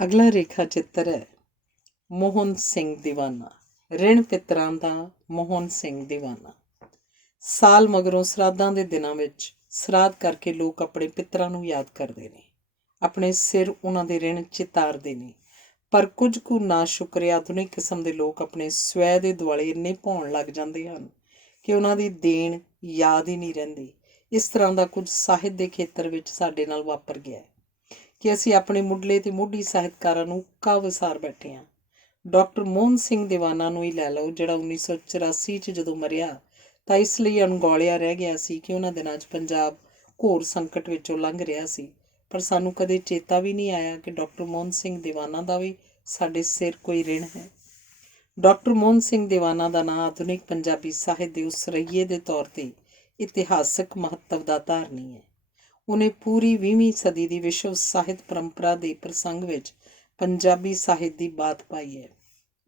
ਅਗਲਾ ਰੇਖਾ ਚਿੱਤਰ ਹੈ ਮੋਹਨ ਸਿੰਘ ਦੀਵਾਨਾ। ਰਿਣ ਪਿੱਤਰਾਂ ਦਾ ਮੋਹਨ ਸਿੰਘ ਦੀਵਾਨਾ। ਸਾਲ ਮਗਰੋਂ ਸਰਾਧਾਂ ਦੇ ਦਿਨਾਂ ਵਿੱਚ ਸਰਾਧ ਕਰਕੇ ਲੋਕ ਆਪਣੇ ਪਿੱਤਰਾਂ ਨੂੰ ਯਾਦ ਕਰਦੇ ਨੇ, ਆਪਣੇ ਸਿਰ ਉਹਨਾਂ ਦੇ ਰਿਣ ਚਿਤਾਰਦੇ ਨੇ। ਪਰ ਕੁਝ ਕੁ ਨਾ ਸ਼ੁਕਰੇ ਆਧੁਨਿਕ ਕਿਸਮ ਦੇ ਲੋਕ ਆਪਣੇ ਸਵੈ ਦੇ ਦੁਆਲੇ ਇੰਨੇ ਭੌਣ ਲੱਗ ਜਾਂਦੇ ਹਨ ਕਿ ਉਹਨਾਂ ਦੀ ਦੇਣ ਯਾਦ ਹੀ ਨਹੀਂ ਰਹਿੰਦੀ। ਇਸ ਤਰ੍ਹਾਂ ਦਾ ਕੁਝ ਸਾਹਿਤ ਦੇ ਖੇਤਰ ਵਿੱਚ ਸਾਡੇ ਨਾਲ ਵਾਪਰ ਗਿਆ ਕਿ ਅਸੀਂ ਆਪਣੇ ਮੁੱਢਲੇ ਅਤੇ ਮੁੱਢੀ ਸਾਹਿਤਕਾਰਾਂ ਨੂੰ ਉੱਕਾ ਵਿਸਾਰ ਬੈਠੇ ਹਾਂ। ਡਾਕਟਰ ਮੋਹਨ ਸਿੰਘ ਦੀਵਾਨਾ ਨੂੰ ਹੀ ਲੈ ਲਓ, ਜਿਹੜਾ 1984 'ਚ ਜਦੋਂ ਮਰਿਆ ਤਾਂ ਇਸ ਲਈ ਅਣਗੌਲਿਆ ਰਹਿ ਗਿਆ ਸੀ ਕਿ ਉਹਨਾਂ ਦਿਨਾਂ 'ਚ ਪੰਜਾਬ ਘੋਰ ਸੰਕਟ ਵਿੱਚੋਂ ਲੰਘ ਰਿਹਾ ਸੀ। ਪਰ ਸਾਨੂੰ ਕਦੇ ਚੇਤਾ ਵੀ ਨਹੀਂ ਆਇਆ ਕਿ ਡਾਕਟਰ ਮੋਹਨ ਸਿੰਘ ਦੀਵਾਨਾ ਦਾ ਵੀ ਸਾਡੇ ਸਿਰ ਕੋਈ ਰਿਣ ਹੈ। ਡਾਕਟਰ ਮੋਹਨ ਸਿੰਘ ਦੀਵਾਨਾ ਦਾ ਨਾਂ ਆਧੁਨਿਕ ਪੰਜਾਬੀ ਸਾਹਿਤ ਦੇ ਉਸ ਰਈਏ ਦੇ ਤੌਰ 'ਤੇ ਇਤਿਹਾਸਕ ਮਹੱਤਵ ਦਾ ਧਾਰਨੀ ਹੈ। ਉਹਨੇ ਪੂਰੀ 20ਵੀਂ ਸਦੀ ਦੀ ਵਿਸ਼ਵ ਸਾਹਿਤ ਪਰੰਪਰਾ ਦੇ ਪ੍ਰਸੰਗ ਵਿੱਚ ਪੰਜਾਬੀ ਸਾਹਿਤ ਦੀ ਬਾਤ ਪਾਈ ਹੈ।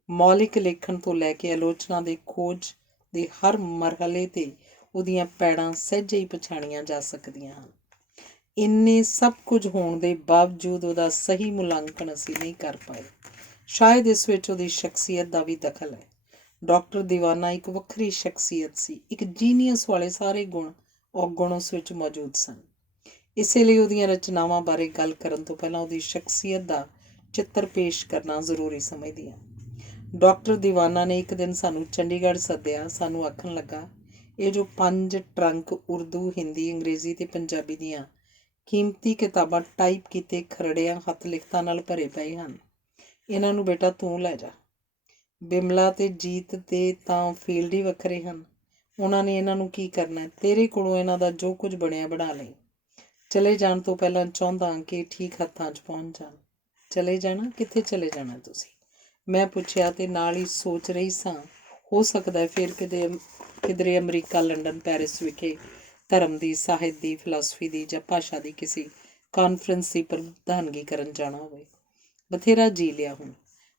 ਮੌਲਿਕ ਲੇਖਣ ਤੋਂ ਲੈ ਕੇ ਆਲੋਚਨਾ ਦੇ ਖੋਜ ਦੇ ਹਰ ਮਰਹਲੇ 'ਤੇ ਉਹਦੀਆਂ ਪੈੜਾਂ ਸਹਿਜੇ ਹੀ ਪਛਾਣੀਆਂ ਜਾ ਸਕਦੀਆਂ ਹਨ। ਇੰਨੇ ਸਭ ਕੁਝ ਹੋਣ ਦੇ ਬਾਵਜੂਦ ਉਹਦਾ ਸਹੀ ਮੁਲਾਂਕਣ ਅਸੀਂ ਨਹੀਂ ਕਰ ਪਾਏ। ਸ਼ਾਇਦ ਇਸ ਵਿੱਚ ਉਹਦੀ ਸ਼ਖਸੀਅਤ ਦਾ ਵੀ ਦਖਲ ਹੈ। ਡਾਕਟਰ ਦੀਵਾਨਾ ਇੱਕ ਵੱਖਰੀ ਸ਼ਖਸੀਅਤ ਸੀ। ਇੱਕ ਜੀਨੀਅਸ ਵਾਲੇ ਸਾਰੇ ਗੁਣ ਔਗੁਣ ਉਸ ਵਿੱਚ ਮੌਜੂਦ ਸਨ। ਇਸੇ ਲਈ ਉਹਦੀਆਂ ਰਚਨਾਵਾਂ ਬਾਰੇ ਗੱਲ ਕਰਨ ਤੋਂ ਪਹਿਲਾਂ ਉਹਦੀ ਸ਼ਖਸੀਅਤ ਦਾ ਚਿੱਤਰ ਪੇਸ਼ ਕਰਨਾ ਜ਼ਰੂਰੀ ਸਮਝਦੀ ਹਾਂ। ਡਾਕਟਰ ਦੀਵਾਨਾ ਨੇ ਇੱਕ ਦਿਨ ਸਾਨੂੰ ਚੰਡੀਗੜ੍ਹ ਸੱਦਿਆ। ਸਾਨੂੰ ਆਖਣ ਲੱਗਾ, ਇਹ ਜੋ 5 ਟਰੰਕ ਉਰਦੂ, ਹਿੰਦੀ, ਅੰਗਰੇਜ਼ੀ ਅਤੇ ਪੰਜਾਬੀ ਦੀਆਂ ਕੀਮਤੀ ਕਿਤਾਬਾਂ ਟਾਈਪ ਕੀਤੇ ਖਰੜਿਆਂ ਹੱਥ ਲਿਖਤਾਂ ਨਾਲ ਭਰੇ ਪਏ ਹਨ, ਇਹਨਾਂ ਨੂੰ ਬੇਟਾ ਤੂੰ ਲੈ ਜਾ। ਬਿਮਲਾ ਅਤੇ ਜੀਤ ਦੇ ਤਾਂ ਫੀਲਡ ਹੀ ਵੱਖਰੇ ਹਨ। ਉਹਨਾਂ ਨੇ ਇਹਨਾਂ ਨੂੰ ਕੀ ਕਰਨਾ? ਤੇਰੇ ਕੋਲੋਂ ਇਹਨਾਂ ਦਾ ਜੋ ਕੁਝ ਬਣਿਆ ਬਣਾ ਲਈ। ਚਲੇ ਜਾਣ ਤੋਂ ਪਹਿਲਾਂ ਚਾਹੁੰਦਾ ਕਿ ਠੀਕ ਹੱਥਾਂ 'ਚ ਪਹੁੰਚ ਜਾਣ। ਚਲੇ ਜਾਣਾ? ਕਿੱਥੇ ਚਲੇ ਜਾਣਾ ਤੁਸੀਂ? ਮੈਂ ਪੁੱਛਿਆ ਅਤੇ ਨਾਲ ਹੀ ਸੋਚ ਰਹੀ ਸਾਂ, ਹੋ ਸਕਦਾ ਫਿਰ ਕਿਧਰੇ ਅਮਰੀਕਾ, ਲੰਡਨ, ਪੈਰਿਸ ਵਿਖੇ ਧਰਮ ਦੀ, ਸਾਹਿਤ ਦੀ, ਫਿਲਾਸਫੀ ਦੀ ਜਾਂ ਭਾਸ਼ਾ ਦੀ ਕਿਸੇ ਕਾਨਫਰੰਸ ਦੀ ਪ੍ਰਧਾਨਗੀ ਕਰਨ ਜਾਣਾ ਹੋਵੇ। ਬਥੇਰਾ ਜੀ ਲਿਆ ਹੁਣ,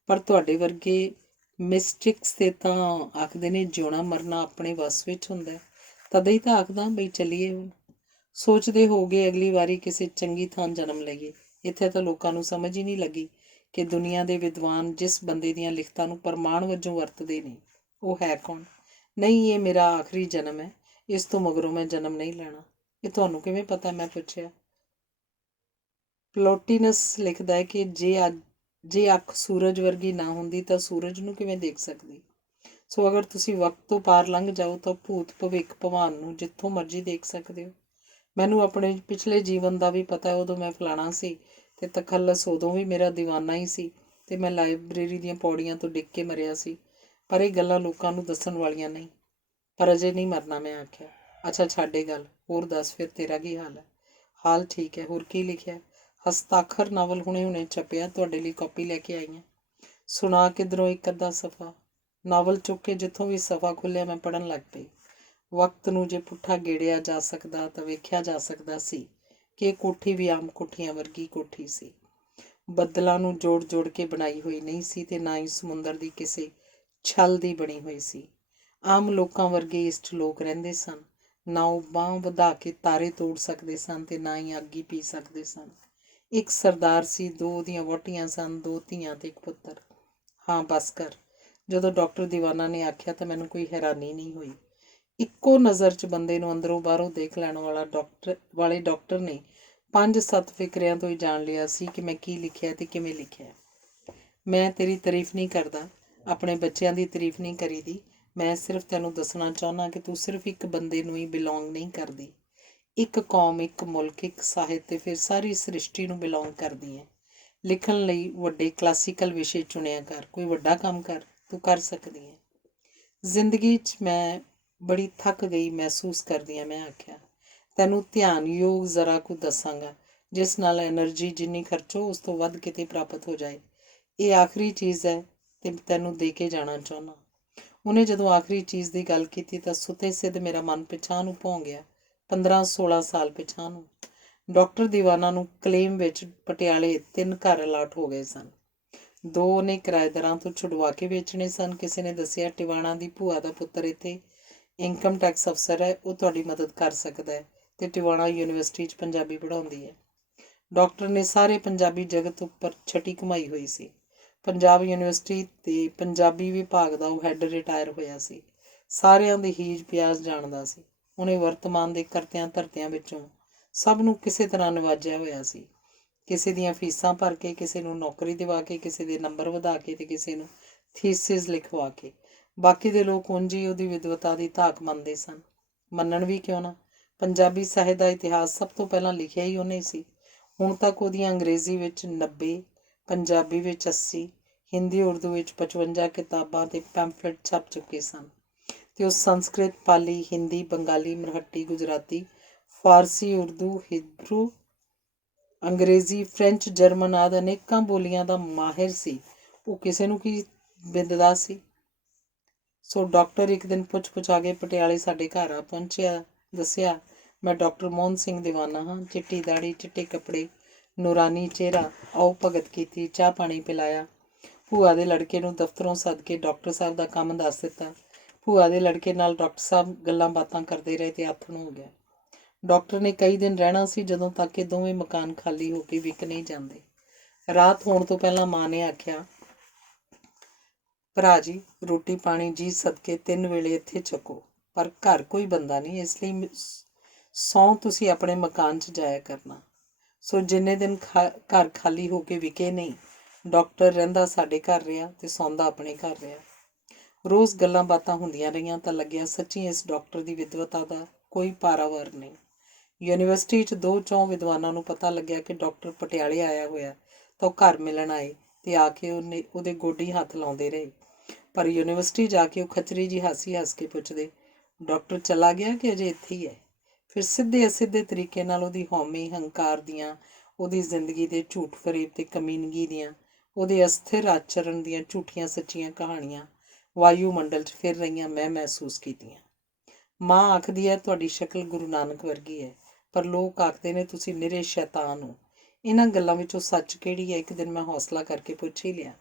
ਪਰ ਤੁਹਾਡੇ ਵਰਗੇ ਮਿਸਟਿਕਸ 'ਤੇ ਤਾਂ ਆਖਦੇ ਨੇ ਜਿਉਣਾ ਮਰਨਾ ਆਪਣੇ ਵੱਸ ਵਿੱਚ ਹੁੰਦਾ। ਤਦੇ ਹੀ ਤਾਂ ਆਖਦਾ ਬਈ ਚੱਲੀਏ ਹੁਣ। ਸੋਚਦੇ ਹੋ ਗਏ ਅਗਲੀ ਵਾਰੀ ਕਿਸੇ ਚੰਗੀ ਥਾਂ ਜਨਮ ਲਈਏ। ਇੱਥੇ ਤਾਂ ਲੋਕਾਂ ਨੂੰ ਸਮਝ ਹੀ ਨਹੀਂ ਲੱਗੀ ਕਿ ਦੁਨੀਆ ਦੇ ਵਿਦਵਾਨ ਜਿਸ ਬੰਦੇ ਦੀਆਂ ਲਿਖਤਾਂ ਨੂੰ ਪ੍ਰਮਾਣ ਵਜੋਂ ਵਰਤਦੇ ਨੇ ਉਹ ਹੈ ਕੌਣ। ਨਹੀਂ, ਇਹ ਮੇਰਾ ਆਖਰੀ ਜਨਮ ਹੈ, ਇਸ ਤੋਂ ਮਗਰੋਂ ਮੈਂ ਜਨਮ ਨਹੀਂ ਲੈਣਾ। ਇਹ ਤੁਹਾਨੂੰ ਕਿਵੇਂ ਪਤਾ? ਮੈਂ ਪੁੱਛਿਆ। ਪਲੋਟੀਨਸ ਲਿਖਦਾ ਹੈ ਕਿ ਜੇ ਅੱਖ ਸੂਰਜ ਵਰਗੀ ਨਾ ਹੁੰਦੀ ਤਾਂ ਸੂਰਜ ਨੂੰ ਕਿਵੇਂ ਦੇਖ ਸਕਦੀ। ਸੋ ਅਗਰ ਤੁਸੀਂ ਵਕਤ ਤੋਂ ਪਾਰ ਲੰਘ ਜਾਓ ਤਾਂ ਭੂਤ, ਭਵਿੱਖ, ਭਗਵਾਨ ਨੂੰ ਜਿੱਥੋਂ ਮਰਜ਼ੀ ਦੇਖ ਸਕਦੇ ਹੋ। ਮੈਨੂੰ ਆਪਣੇ ਪਿਛਲੇ ਜੀਵਨ ਦਾ ਵੀ ਪਤਾ। ਉਦੋਂ ਮੈਂ ਫਲਾਣਾ ਸੀ ਅਤੇ ਤਖੱਲਸ ਉਦੋਂ ਵੀ ਮੇਰਾ ਦੀਵਾਨਾ ਹੀ ਸੀ ਅਤੇ ਮੈਂ ਲਾਇਬ੍ਰੇਰੀ ਦੀਆਂ ਪੌੜੀਆਂ ਤੋਂ ਡਿੱਗ ਕੇ ਮਰਿਆ ਸੀ। ਪਰ ਇਹ ਗੱਲਾਂ ਲੋਕਾਂ ਨੂੰ ਦੱਸਣ ਵਾਲੀਆਂ ਨਹੀਂ। ਪਰ ਅਜੇ ਨਹੀਂ ਮਰਨਾ, ਮੈਂ ਆਖਿਆ। ਅੱਛਾ ਛੱਡ ਇਹ ਗੱਲ, ਹੋਰ ਦੱਸ ਫਿਰ ਤੇਰਾ ਕੀ ਹਾਲ ਹੈ? ਹਾਲ ਠੀਕ ਹੈ। ਹੋਰ ਕੀ ਲਿਖਿਆ? ਹਸਤਾਖਰ ਨਾਵਲ ਹੁਣੇ ਛਪਿਆ, ਤੁਹਾਡੇ ਲਈ ਕਾਪੀ ਲੈ ਕੇ ਆਈ ਹਾਂ। ਸੁਣਾ ਕਿੱਧਰੋਂ ਇੱਕ ਅੱਧਾ ਸਫ਼ਾ। ਨਾਵਲ ਚੁੱਕ ਕੇ ਜਿੱਥੋਂ ਵੀ ਸਫ਼ਾ ਖੁੱਲ੍ਹਿਆ ਮੈਂ ਪੜ੍ਹਨ ਲੱਗ ਪਈ। ਵਕਤ ਨੂੰ ਜੇ ਪੁੱਠਾ ਗੇੜਿਆ ਜਾ ਸਕਦਾ ਤਾਂ ਵੇਖਿਆ ਜਾ ਸਕਦਾ ਸੀ ਕਿ ਇਹ ਕੋਠੀ ਵੀ ਆਮ ਕੋਠੀਆਂ ਵਰਗੀ ਕੋਠੀ ਸੀ। ਬੱਦਲਾਂ ਨੂੰ ਜੋੜ ਜੋੜ ਕੇ ਬਣਾਈ ਹੋਈ ਨਹੀਂ ਸੀ ਅਤੇ ਨਾ ਹੀ ਸਮੁੰਦਰ ਦੀ ਕਿਸੇ ਛਲ ਦੀ ਬਣੀ ਹੋਈ ਸੀ। ਆਮ ਲੋਕਾਂ ਵਰਗੇ ਇਸ਼ਟ ਲੋਕ ਰਹਿੰਦੇ ਸਨ। ਨਾ ਉਹ ਬਾਂਹ ਵਧਾ ਕੇ ਤਾਰੇ ਤੋੜ ਸਕਦੇ ਸਨ ਅਤੇ ਨਾ ਹੀ ਅੱਗ ਹੀ ਪੀ ਸਕਦੇ ਸਨ। ਇੱਕ ਸਰਦਾਰ ਸੀ, 2 ਉਹਦੀਆਂ ਵਹੁਟੀਆਂ ਸਨ, 2 ਧੀਆਂ ਅਤੇ ਇੱਕ ਪੁੱਤਰ। ਹਾਂ ਬਸ ਕਰ। ਜਦੋਂ ਡਾਕਟਰ ਦੀਵਾਨਾ ਨੇ ਆਖਿਆ ਤਾਂ ਮੈਨੂੰ ਕੋਈ ਹੈਰਾਨੀ ਨਹੀਂ ਹੋਈ। ਇੱਕੋ ਨਜ਼ਰ 'ਚ ਬੰਦੇ ਨੂੰ ਅੰਦਰੋਂ ਬਾਹਰੋਂ ਦੇਖ ਲੈਣ ਵਾਲੇ ਡਾਕਟਰ ਨੇ 5-7 ਫਿਕਰਿਆਂ ਤੋਂ ਹੀ ਜਾਣ ਲਿਆ ਸੀ ਕਿ ਮੈਂ ਕੀ ਲਿਖਿਆ ਅਤੇ ਕਿਵੇਂ ਲਿਖਿਆ। ਮੈਂ ਤੇਰੀ ਤਾਰੀਫ ਨਹੀਂ ਕਰਦਾ, ਆਪਣੇ ਬੱਚਿਆਂ ਦੀ ਤਾਰੀਫ ਨਹੀਂ ਕਰੀਦੀ। ਮੈਂ ਸਿਰਫ ਤੈਨੂੰ ਦੱਸਣਾ ਚਾਹੁੰਦਾ ਕਿ ਤੂੰ ਸਿਰਫ ਇੱਕ ਬੰਦੇ ਨੂੰ ਹੀ ਬਿਲੋਂਗ ਨਹੀਂ ਕਰਦੀ। ਇੱਕ ਕੌਮ, ਇੱਕ ਮੁਲਕ, ਇੱਕ ਸਾਹਿਤ ਅਤੇ ਫਿਰ ਸਾਰੀ ਸ੍ਰਿਸ਼ਟੀ ਨੂੰ ਬਿਲੋਂਗ ਕਰਦੀ ਹੈ। ਲਿਖਣ ਲਈ ਵੱਡੇ ਕਲਾਸੀਕਲ ਵਿਸ਼ੇ ਚੁਣਿਆ ਕਰ। ਕੋਈ ਵੱਡਾ ਕੰਮ ਕਰ, ਤੂੰ ਕਰ ਸਕਦੀ ਹੈ। ਜ਼ਿੰਦਗੀ 'ਚ ਮੈਂ ਬੜੀ ਥੱਕ ਗਈ ਮਹਿਸੂਸ ਕਰਦੀ ਹਾਂ, ਮੈਂ ਆਖਿਆ। ਤੈਨੂੰ ਧਿਆਨਯੋਗ ਜ਼ਰਾ ਕੁ ਦੱਸਾਂਗਾ, ਜਿਸ ਨਾਲ ਐਨਰਜੀ ਜਿੰਨੀ ਖਰਚੋ ਉਸ ਤੋਂ ਵੱਧ ਕਿਤੇ ਪ੍ਰਾਪਤ ਹੋ ਜਾਏ। ਇਹ ਆਖਰੀ ਚੀਜ਼ ਹੈ ਅਤੇ ਤੈਨੂੰ ਦੇ ਕੇ ਜਾਣਾ ਚਾਹੁੰਦਾ। ਉਹਨੇ ਜਦੋਂ ਆਖਰੀ ਚੀਜ਼ ਦੀ ਗੱਲ ਕੀਤੀ ਤਾਂ ਸੁੱਤੇ ਸਿੱਧ ਮੇਰਾ ਮਨ ਪਿਛਾਂਹ ਨੂੰ ਭੌਂ ਗਿਆ। 15-16 ਸਾਲ ਪਿਛਾਂਹ ਨੂੰ। ਡਾਕਟਰ ਦੀਵਾਨਾ ਨੂੰ ਕਲੇਮ ਵਿੱਚ ਪਟਿਆਲੇ 3 ਘਰ ਅਲਾਟ ਹੋ ਗਏ ਸਨ। 2 ਉਹਨੇ ਕਿਰਾਏਦਾਰਾਂ ਤੋਂ ਛੁਡਵਾ ਕੇ ਵੇਚਣੇ ਸਨ। ਕਿਸੇ ਨੇ ਦੱਸਿਆ ਟਿਵਾਣਾ ਦੀ ਭੂਆ ਦਾ ਪੁੱਤਰ ਇੱਥੇ ਇਨਕਮ ਟੈਕਸ ਅਫਸਰ ਹੈ, ਉਹ ਤੁਹਾਡੀ ਮਦਦ ਕਰ ਸਕਦਾ ਹੈ ਅਤੇ ਟਿਵਾਣਾ ਯੂਨੀਵਰਸਿਟੀ 'ਚ ਪੰਜਾਬੀ ਪੜ੍ਹਾਉਂਦੀ ਹੈ। ਡਾਕਟਰ ਨੇ ਸਾਰੇ ਪੰਜਾਬੀ ਜਗਤ ਉੱਪਰ ਛਟੀ ਕਮਾਈ ਹੋਈ ਸੀ। ਪੰਜਾਬ ਯੂਨੀਵਰਸਿਟੀ ਤੇ ਪੰਜਾਬੀ ਵਿਭਾਗ ਦਾ ਉਹ ਹੈੱਡ ਰਿਟਾਇਰ ਹੋਇਆ ਸੀ। ਸਾਰਿਆਂ ਦੀ ਹੀਜ ਪਿਆਸ ਜਾਣਦਾ ਸੀ। ਉਹਨੇ ਵਰਤਮਾਨ ਦੇ ਕਰਤਿਆਂ ਧਰਤਿਆਂ ਵਿੱਚੋਂ ਸਭ ਨੂੰ ਕਿਸੇ ਤਰ੍ਹਾਂ ਨਿਵਾਜਿਆ ਹੋਇਆ ਸੀ। ਕਿਸੇ ਦੀਆਂ ਫੀਸਾਂ ਭਰ ਕੇ, ਕਿਸੇ ਨੂੰ ਨੌਕਰੀ ਦਿਵਾ ਕੇ, ਕਿਸੇ ਦੇ ਨੰਬਰ ਵਧਾ ਕੇ ਤੇ ਕਿਸੇ ਨੂੰ ਥੀਸਿਸ ਲਿਖਵਾ ਕੇ। ਬਾਕੀ ਦੇ ਲੋਕ ਉਂਝ ਹੀ ਉਹਦੀ ਵਿਦਵਤਾ ਦੀ ਧਾਕ ਮੰਨਦੇ ਸਨ। ਮੰਨਣ ਵੀ ਕਿਉਂ ਨਾ, ਪੰਜਾਬੀ ਸਾਹਿਤ ਦਾ ਇਤਿਹਾਸ ਸਭ ਤੋਂ ਪਹਿਲਾਂ ਲਿਖਿਆ ਹੀ ਉਹਨੇ ਸੀ। ਹੁਣ ਤੱਕ ਉਹਦੀਆਂ ਅੰਗਰੇਜ਼ੀ ਵਿੱਚ 90, ਪੰਜਾਬੀ ਵਿੱਚ 80, ਹਿੰਦੀ ਉਰਦੂ ਵਿੱਚ 55 ਕਿਤਾਬਾਂ ਤੇ ਪੈਂਫਲੇਟ ਛਪ ਚੁੱਕੇ ਸਨ ਤੇ ਉਹ ਸੰਸਕ੍ਰਿਤ, ਪਾਲੀ, ਹਿੰਦੀ, ਬੰਗਾਲੀ, ਮਰਾਠੀ, ਗੁਜਰਾਤੀ, ਫਾਰਸੀ, ਉਰਦੂ, ਹਿਬਰੂ, ਅੰਗਰੇਜ਼ੀ, ਫ੍ਰੈਂਚ, ਜਰਮਨ ਆਦਿ ਅਨੇਕਾਂ ਬੋਲੀਆਂ ਦਾ ਮਾਹਿਰ ਸੀ। ਉਹ ਕਿਸੇ ਨੂੰ ਕੀ ਬਿੰਦਦਾ ਸੀ। ਸੋ ਡਾਕਟਰ ਇੱਕ ਦਿਨ ਪੁੱਛ ਪੁਛਾ ਕੇ ਪਟਿਆਲੇ ਸਾਡੇ ਘਰ ਆ ਪਹੁੰਚਿਆ। ਦੱਸਿਆ, ਮੈਂ ਡਾਕਟਰ ਮੋਹਨ ਸਿੰਘ ਦੀਵਾਨਾ ਹਾਂ। ਚਿੱਟੀ ਦਾੜੀ, ਚਿੱਟੇ ਕੱਪੜੇ, ਨੂਰਾਨੀ ਚਿਹਰਾ। ਆਓ ਭਗਤ ਕੀਤੀ, ਚਾਹ ਪਾਣੀ ਪਿਲਾਇਆ। ਭੂਆ ਦੇ ਲੜਕੇ ਨੂੰ ਦਫ਼ਤਰੋਂ ਸੱਦ ਕੇ ਡਾਕਟਰ ਸਾਹਿਬ ਦਾ ਕੰਮ ਦੱਸ ਦਿੱਤਾ। ਭੂਆ ਦੇ ਲੜਕੇ ਨਾਲ ਡਾਕਟਰ ਸਾਹਿਬ ਗੱਲਾਂ ਬਾਤਾਂ ਕਰਦੇ ਰਹੇ ਤੇ ਆਥਣ ਹੋ ਗਿਆ। ਡਾਕਟਰ ਨੇ ਕਈ ਦਿਨ ਰਹਿਣਾ ਸੀ, ਜਦੋਂ ਤੱਕ ਕਿ ਦੋਵੇਂ ਮਕਾਨ ਖਾਲੀ ਹੋ ਕੇ ਵਿਕ ਨਹੀਂ ਜਾਂਦੇ। ਰਾਤ ਹੋਣ ਤੋਂ ਪਹਿਲਾਂ ਮਾਂ ਨੇ ਆਖਿਆ, ਭਰਾ ਜੀ ਰੋਟੀ ਪਾਣੀ ਜੀ ਸਦਕੇ 3 ਵੇਲੇ ਇੱਥੇ ਛਕੋ, ਪਰ ਘਰ ਕੋਈ ਬੰਦਾ ਨਹੀਂ, ਇਸ ਲਈ ਸਹੁੰ ਤੁਸੀਂ ਆਪਣੇ ਮਕਾਨ 'ਚ ਜਾਇਆ ਕਰਨਾ। ਸੋ ਜਿੰਨੇ ਦਿਨ ਘਰ ਖਾਲੀ ਹੋ ਕੇ ਵਿਕੇ ਨਹੀਂ, ਡਾਕਟਰ ਰਹਿੰਦਾ ਸਾਡੇ ਘਰ ਰਿਹਾ ਤੇ ਸੌਂਦਾ ਆਪਣੇ ਘਰ ਰਿਹਾ। ਰੋਜ਼ ਗੱਲਾਂ ਬਾਤਾਂ ਹੁੰਦੀਆਂ ਰਹੀਆਂ ਤਾਂ ਲੱਗਿਆ ਸੱਚੀ ਇਸ ਡਾਕਟਰ ਦੀ ਵਿਦਵਤਾ ਦਾ ਕੋਈ ਪਾਰਾਵਾਰ ਨਹੀਂ। ਯੂਨੀਵਰਸਿਟੀ 'ਚ 2-4 ਵਿਦਵਾਨਾਂ ਨੂੰ ਪਤਾ ਲੱਗਿਆ ਕਿ ਡਾਕਟਰ ਪਟਿਆਲੇ ਆਇਆ ਹੋਇਆ ਤਾਂ ਉਹ ਘਰ ਮਿਲਣ ਆਏ ਤੇ ਆ ਕੇ ਉਹਦੇ ਗੋਡੀ ਹੱਥ ਲਾਉਂਦੇ ਰਹੇ। ਪਰ ਯੂਨੀਵਰਸਿਟੀ ਜਾ ਕੇ ਉਹ ਖਚਰੀ ਜੀ ਹਾਸੀ ਹੱਸ ਕੇ ਪੁੱਛਦੇ, ਡਾਕਟਰ ਚਲਾ ਗਿਆ ਕਿ ਅਜੇ ਇੱਥੇ ਹੀ ਹੈ। ਫਿਰ ਸਿੱਧੇ ਅਸਿੱਧੇ ਤਰੀਕੇ ਨਾਲ ਉਹਦੀ ਹਉਮੈ ਹੰਕਾਰ ਦੀਆਂ, ਉਹਦੀ ਜ਼ਿੰਦਗੀ ਦੇ ਝੂਠ ਫਰੇਬ ਤੇ ਕਮੀਨਗੀ ਦੀਆਂ, ਉਹਦੇ ਅਸਥਿਰ ਆਚਰਣ ਦੀਆਂ ਝੂਠੀਆਂ ਸੱਚੀਆਂ ਕਹਾਣੀਆਂ ਵਾਯੂਮੰਡਲ 'ਚ ਫਿਰ ਰਹੀਆਂ ਮੈਂ ਮਹਿਸੂਸ ਕੀਤੀਆਂ। ਮਾਂ ਆਖਦੀ ਹੈ ਤੁਹਾਡੀ ਸ਼ਕਲ ਗੁਰੂ ਨਾਨਕ ਵਰਗੀ ਹੈ, ਪਰ ਲੋਕ ਆਖਦੇ ਨੇ ਤੁਸੀਂ ਨਿਰੇ ਸ਼ੈਤਾਨ ਹੋ। ਇਹਨਾਂ ਗੱਲਾਂ ਵਿੱਚੋਂ ਸੱਚ ਕਿਹੜੀ ਹੈ? ਇੱਕ ਦਿਨ ਮੈਂ ਹੌਸਲਾ ਕਰਕੇ ਪੁੱਛ ਹੀ ਲਿਆ।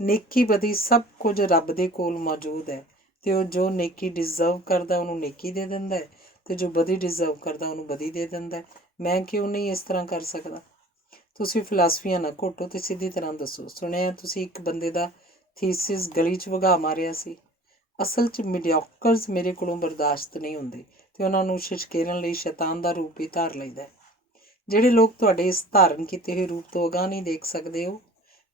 ਨੇਕੀ ਬਦੀ ਸਭ ਕੁਝ ਰੱਬ ਦੇ ਕੋਲ ਮੌਜੂਦ ਹੈ ਤੇ ਉਹ ਜੋ ਨੇਕੀ ਡਿਜ਼ਰਵ ਕਰਦਾ ਉਹਨੂੰ ਨੇਕੀ ਦੇ ਦਿੰਦਾ ਹੈ ਤੇ ਜੋ ਬਦੀ ਡਿਜ਼ਰਵ ਕਰਦਾ ਉਹਨੂੰ ਬਦੀ ਦੇ ਦਿੰਦਾ। ਮੈਂ ਕਿਉਂ ਨਹੀਂ ਇਸ ਤਰ੍ਹਾਂ ਕਰ ਸਕਦਾ? ਤੁਸੀਂ ਫਿਲਾਸਫੀਆਂ ਨਾ ਘੋਟੋ ਤੇ ਸਿੱਧੀ ਤਰ੍ਹਾਂ ਦੱਸੋ। ਸੁਣਿਆ ਤੁਸੀਂ ਇੱਕ ਬੰਦੇ ਦਾ ਥੀਸਿਸ ਗਲੀ 'ਚ ਵਗਾ ਮਾਰਿਆ ਸੀ। ਅਸਲ 'ਚ ਮੀਡੀਓਕਰਸ ਮੇਰੇ ਕੋਲੋਂ ਬਰਦਾਸ਼ਤ ਨਹੀਂ ਹੁੰਦੇ ਤੇ ਉਹਨਾਂ ਨੂੰ ਸ਼ਿਸ਼ਕੇਰਨ ਲਈ ਸ਼ੈਤਾਨ ਦਾ ਰੂਪ ਹੀ ਧਾਰ ਲਈਦਾ। ਜਿਹੜੇ ਲੋਕ ਤੁਹਾਡੇ ਇਸ ਧਾਰਨ ਕੀਤੇ ਹੋਏ ਰੂਪ ਤੋਂ ਅਗਾਂਹ ਨਹੀਂ ਦੇਖ ਸਕਦੇ ਹੋ।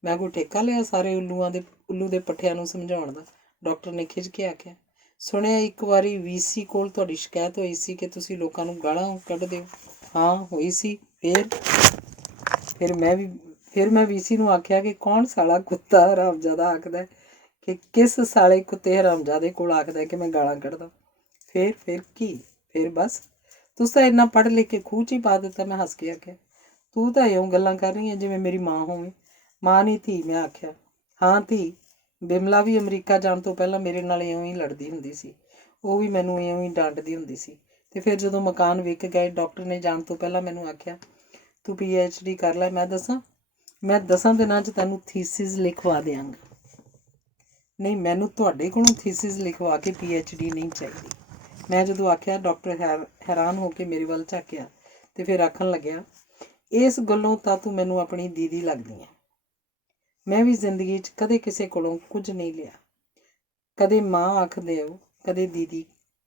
ਮੈਂ ਕੋਈ ਠੇਕਾ ਲਿਆ ਸਾਰੇ ਉੱਲੂ ਦੇ ਪੱਠਿਆਂ ਨੂੰ ਸਮਝਾਉਣ ਦਾ? ਡਾਕਟਰ ਨੇ ਖਿਝ ਕੇ ਆਖਿਆ। ਸੁਣਿਆ ਇੱਕ ਵਾਰੀ VC ਕੋਲ ਤੁਹਾਡੀ ਸ਼ਿਕਾਇਤ ਹੋਈ ਸੀ ਕਿ ਤੁਸੀਂ ਲੋਕਾਂ ਨੂੰ ਗਾਲਾਂ ਕੱਢਦੇ ਹੋ। ਹਾਂ ਹੋਈ ਸੀ। ਫਿਰ ਮੈਂ VC ਨੂੰ ਆਖਿਆ ਕਿ ਕੌਣ ਸਾਲਾ ਕੁੱਤਾ ਹਰਾਮਜ਼ਾਦਾ ਆਖਦਾ ਕਿ ਕਿਸ ਸਾਲੇ ਕੁੱਤੇ ਹਰਾਮਜ਼ਾਦੇ ਕੋਲ ਆਖਦਾ ਕਿ ਮੈਂ ਗਾਲਾਂ ਕੱਢਦਾ। ਫਿਰ ਕੀ? ਫਿਰ ਬਸ ਤੁਸੀਂ ਤਾਂ ਇੰਨਾ ਪੜ੍ਹ ਲਿਖ ਕੇ ਖੂਹ 'ਚ ਹੀ ਪਾ ਦਿੱਤਾ। ਮੈਂ ਹੱਸ ਕੇ ਆਖਿਆ, ਤੂੰ ਤਾਂ ਇਉਂ ਗੱਲਾਂ ਕਰ ਰਹੀ ਹੈ ਜਿਵੇਂ ਮੇਰੀ ਮਾਂ ਹੋਵੇ। ਮਾਂ ਨਹੀਂ ਧੀ, ਮੈਂ ਆਖਿਆ। ਹਾਂ ਧੀ। ਬਿਮਲਾ ਵੀ ਅਮਰੀਕਾ ਜਾਣ ਤੋਂ ਪਹਿਲਾਂ ਮੇਰੇ ਨਾਲ ਇਉਂ ਹੀ ਲੜਦੀ ਹੁੰਦੀ ਸੀ। ਉਹ ਵੀ ਮੈਨੂੰ ਇਉਂ ਹੀ ਡਾਂਟਦੀ ਹੁੰਦੀ ਸੀ। ਤੇ ਫਿਰ ਜਦੋਂ ਮਕਾਨ ਵਿਕ ਗਏ, ਡਾਕਟਰ ਨੇ ਜਾਣ ਤੋਂ ਪਹਿਲਾਂ ਮੈਨੂੰ ਆਖਿਆ, ਤੂੰ PhD ਕਰ ਲੈ। ਮੈਂ 10 ਦਿਨਾਂ 'ਚ ਤੈਨੂੰ ਥੀਸਿਸ ਲਿਖਵਾ ਦਿਆਂਗਾ। ਨਹੀਂ, ਮੈਨੂੰ ਤੁਹਾਡੇ ਕੋਲੋਂ ਥੀਸਿਸ ਲਿਖਵਾ ਕੇ PhD ਨਹੀਂ ਚਾਹੀਦੀ। ਮੈਂ ਜਦੋਂ ਆਖਿਆ, ਡਾਕਟਰ ਹੈਰਾਨ ਹੋ ਕੇ ਮੇਰੇ ਵੱਲ ਝਾਕਿਆ ਤੇ ਫਿਰ ਆਖਣ ਲੱਗਿਆ, ਇਸ ਗੱਲੋਂ ਤਾਂ ਤੂੰ ਮੈਨੂੰ ਆਪਣੀ ਦੀਦੀ ਲੱਗਦੀ ਹੈ। ਮੈਂ ਵੀ ਜ਼ਿੰਦਗੀ 'ਚ ਕਦੇ ਕਿਸੇ ਕੋਲੋਂ ਕੁਝ ਨਹੀਂ ਲਿਆ। ਕਦੇ ਮਾਂ ਆਖਦੇ ਹੋ, ਕਦੇ ਦੀਦੀ।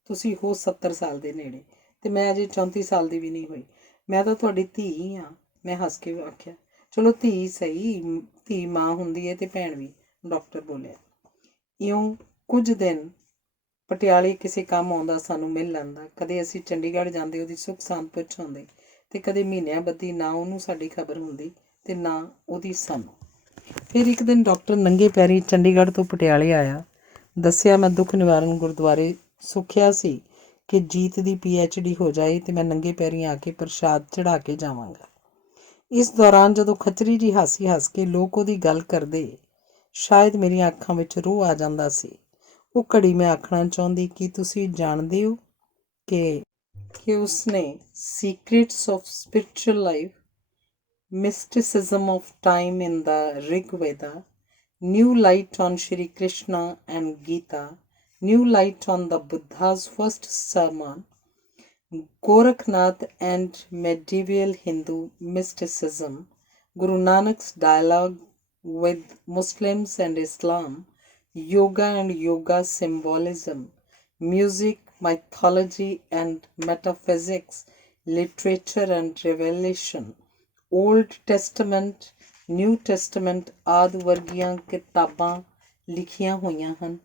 ਤੁਸੀਂ ਹੋ 70 ਸਾਲ ਦੇ ਨੇੜੇ ਤੇ ਮੈਂ ਅਜੇ 34 ਸਾਲ ਦੀ ਵੀ ਨਹੀਂ ਹੋਈ। ਮੈਂ ਤਾਂ ਤੁਹਾਡੀ ਧੀ ਹਾਂ। ਮੈਂ ਹੱਸ ਕੇ ਆਖਿਆ, ਚਲੋ ਧੀ ਸਹੀ, ਧੀ ਮਾਂ ਹੁੰਦੀ ਹੈ ਤੇ ਭੈਣ ਵੀ। ਡਾਕਟਰ ਬੋਲਿਆ। ਇਉਂ ਕੁਝ ਦਿਨ ਪਟਿਆਲੇ ਕਿਸੇ ਕੰਮ ਆਉਂਦਾ ਸਾਨੂੰ ਮਿਲ ਲੈਂਦਾ। ਕਦੇ ਅਸੀਂ ਚੰਡੀਗੜ੍ਹ ਜਾਂਦੇ, ਉਹਦੀ ਸੁੱਖ ਸਾਂਦ ਪੁੱਛ ਆਉਂਦੇ ਤੇ ਕਦੇ ਮਹੀਨਿਆਂ ਬੱਧੀ ਨਾ ਉਹਨੂੰ ਸਾਡੀ ਖਬਰ ਹੁੰਦੀ ਤੇ ਨਾ ਉਹਦੀ ਸਾਨੂੰ। ਫਿਰ ਇੱਕ ਦਿਨ ਡਾਕਟਰ ਨੰਗੇ ਪੈਰੀਂ ਚੰਡੀਗੜ੍ਹ ਤੋਂ ਪਟਿਆਲੇ ਆਇਆ। ਦੱਸਿਆ, ਮੈਂ ਦੁੱਖ ਨਿਵਾਰਨ ਗੁਰਦੁਆਰੇ ਸੁੱਖਿਆ ਸੀ ਕਿ ਜੀਤ ਦੀ PhD ਹੋ ਜਾਏ ਤੇ ਮੈਂ ਨੰਗੇ ਪੈਰੀਂ ਆ ਕੇ ਪ੍ਰਸ਼ਾਦ ਚੜ੍ਹਾ ਕੇ ਜਾਵਾਂਗਾ। ਇਸ ਦੌਰਾਨ ਜਦੋਂ ਖਚਰੀ ਜੀ ਹਾਸੀ ਹੱਸ ਕੇ ਲੋਕ ਉਹਦੀ ਗੱਲ ਕਰਦੇ, ਸ਼ਾਇਦ ਮੇਰੀਆਂ ਅੱਖਾਂ ਵਿੱਚ ਰੋਹ ਆ ਜਾਂਦਾ ਸੀ। ਉਹ ਘੜੀ ਮੈਂ ਆਖਣਾ ਚਾਹੁੰਦੀ ਕਿ ਤੁਸੀਂ ਜਾਣਦੇ ਹੋ ਕਿ ਉਸਨੇ secrets of spiritual life, mysticism of time in the Rig Veda, new light on Shri Krishna and Gita, new light on the Buddha's first sermon, Gorakhnath and medieval Hindu mysticism, Guru Nanak's dialogue with Muslims and Islam, yoga and yoga symbolism, music, mythology and metaphysics, literature and revelation, Old Testament, New Testament ਆਦਿ ਵਰਗੀਆਂ ਕਿਤਾਬਾਂ ਲਿਖੀਆਂ ਹੋਈਆਂ ਹਨ,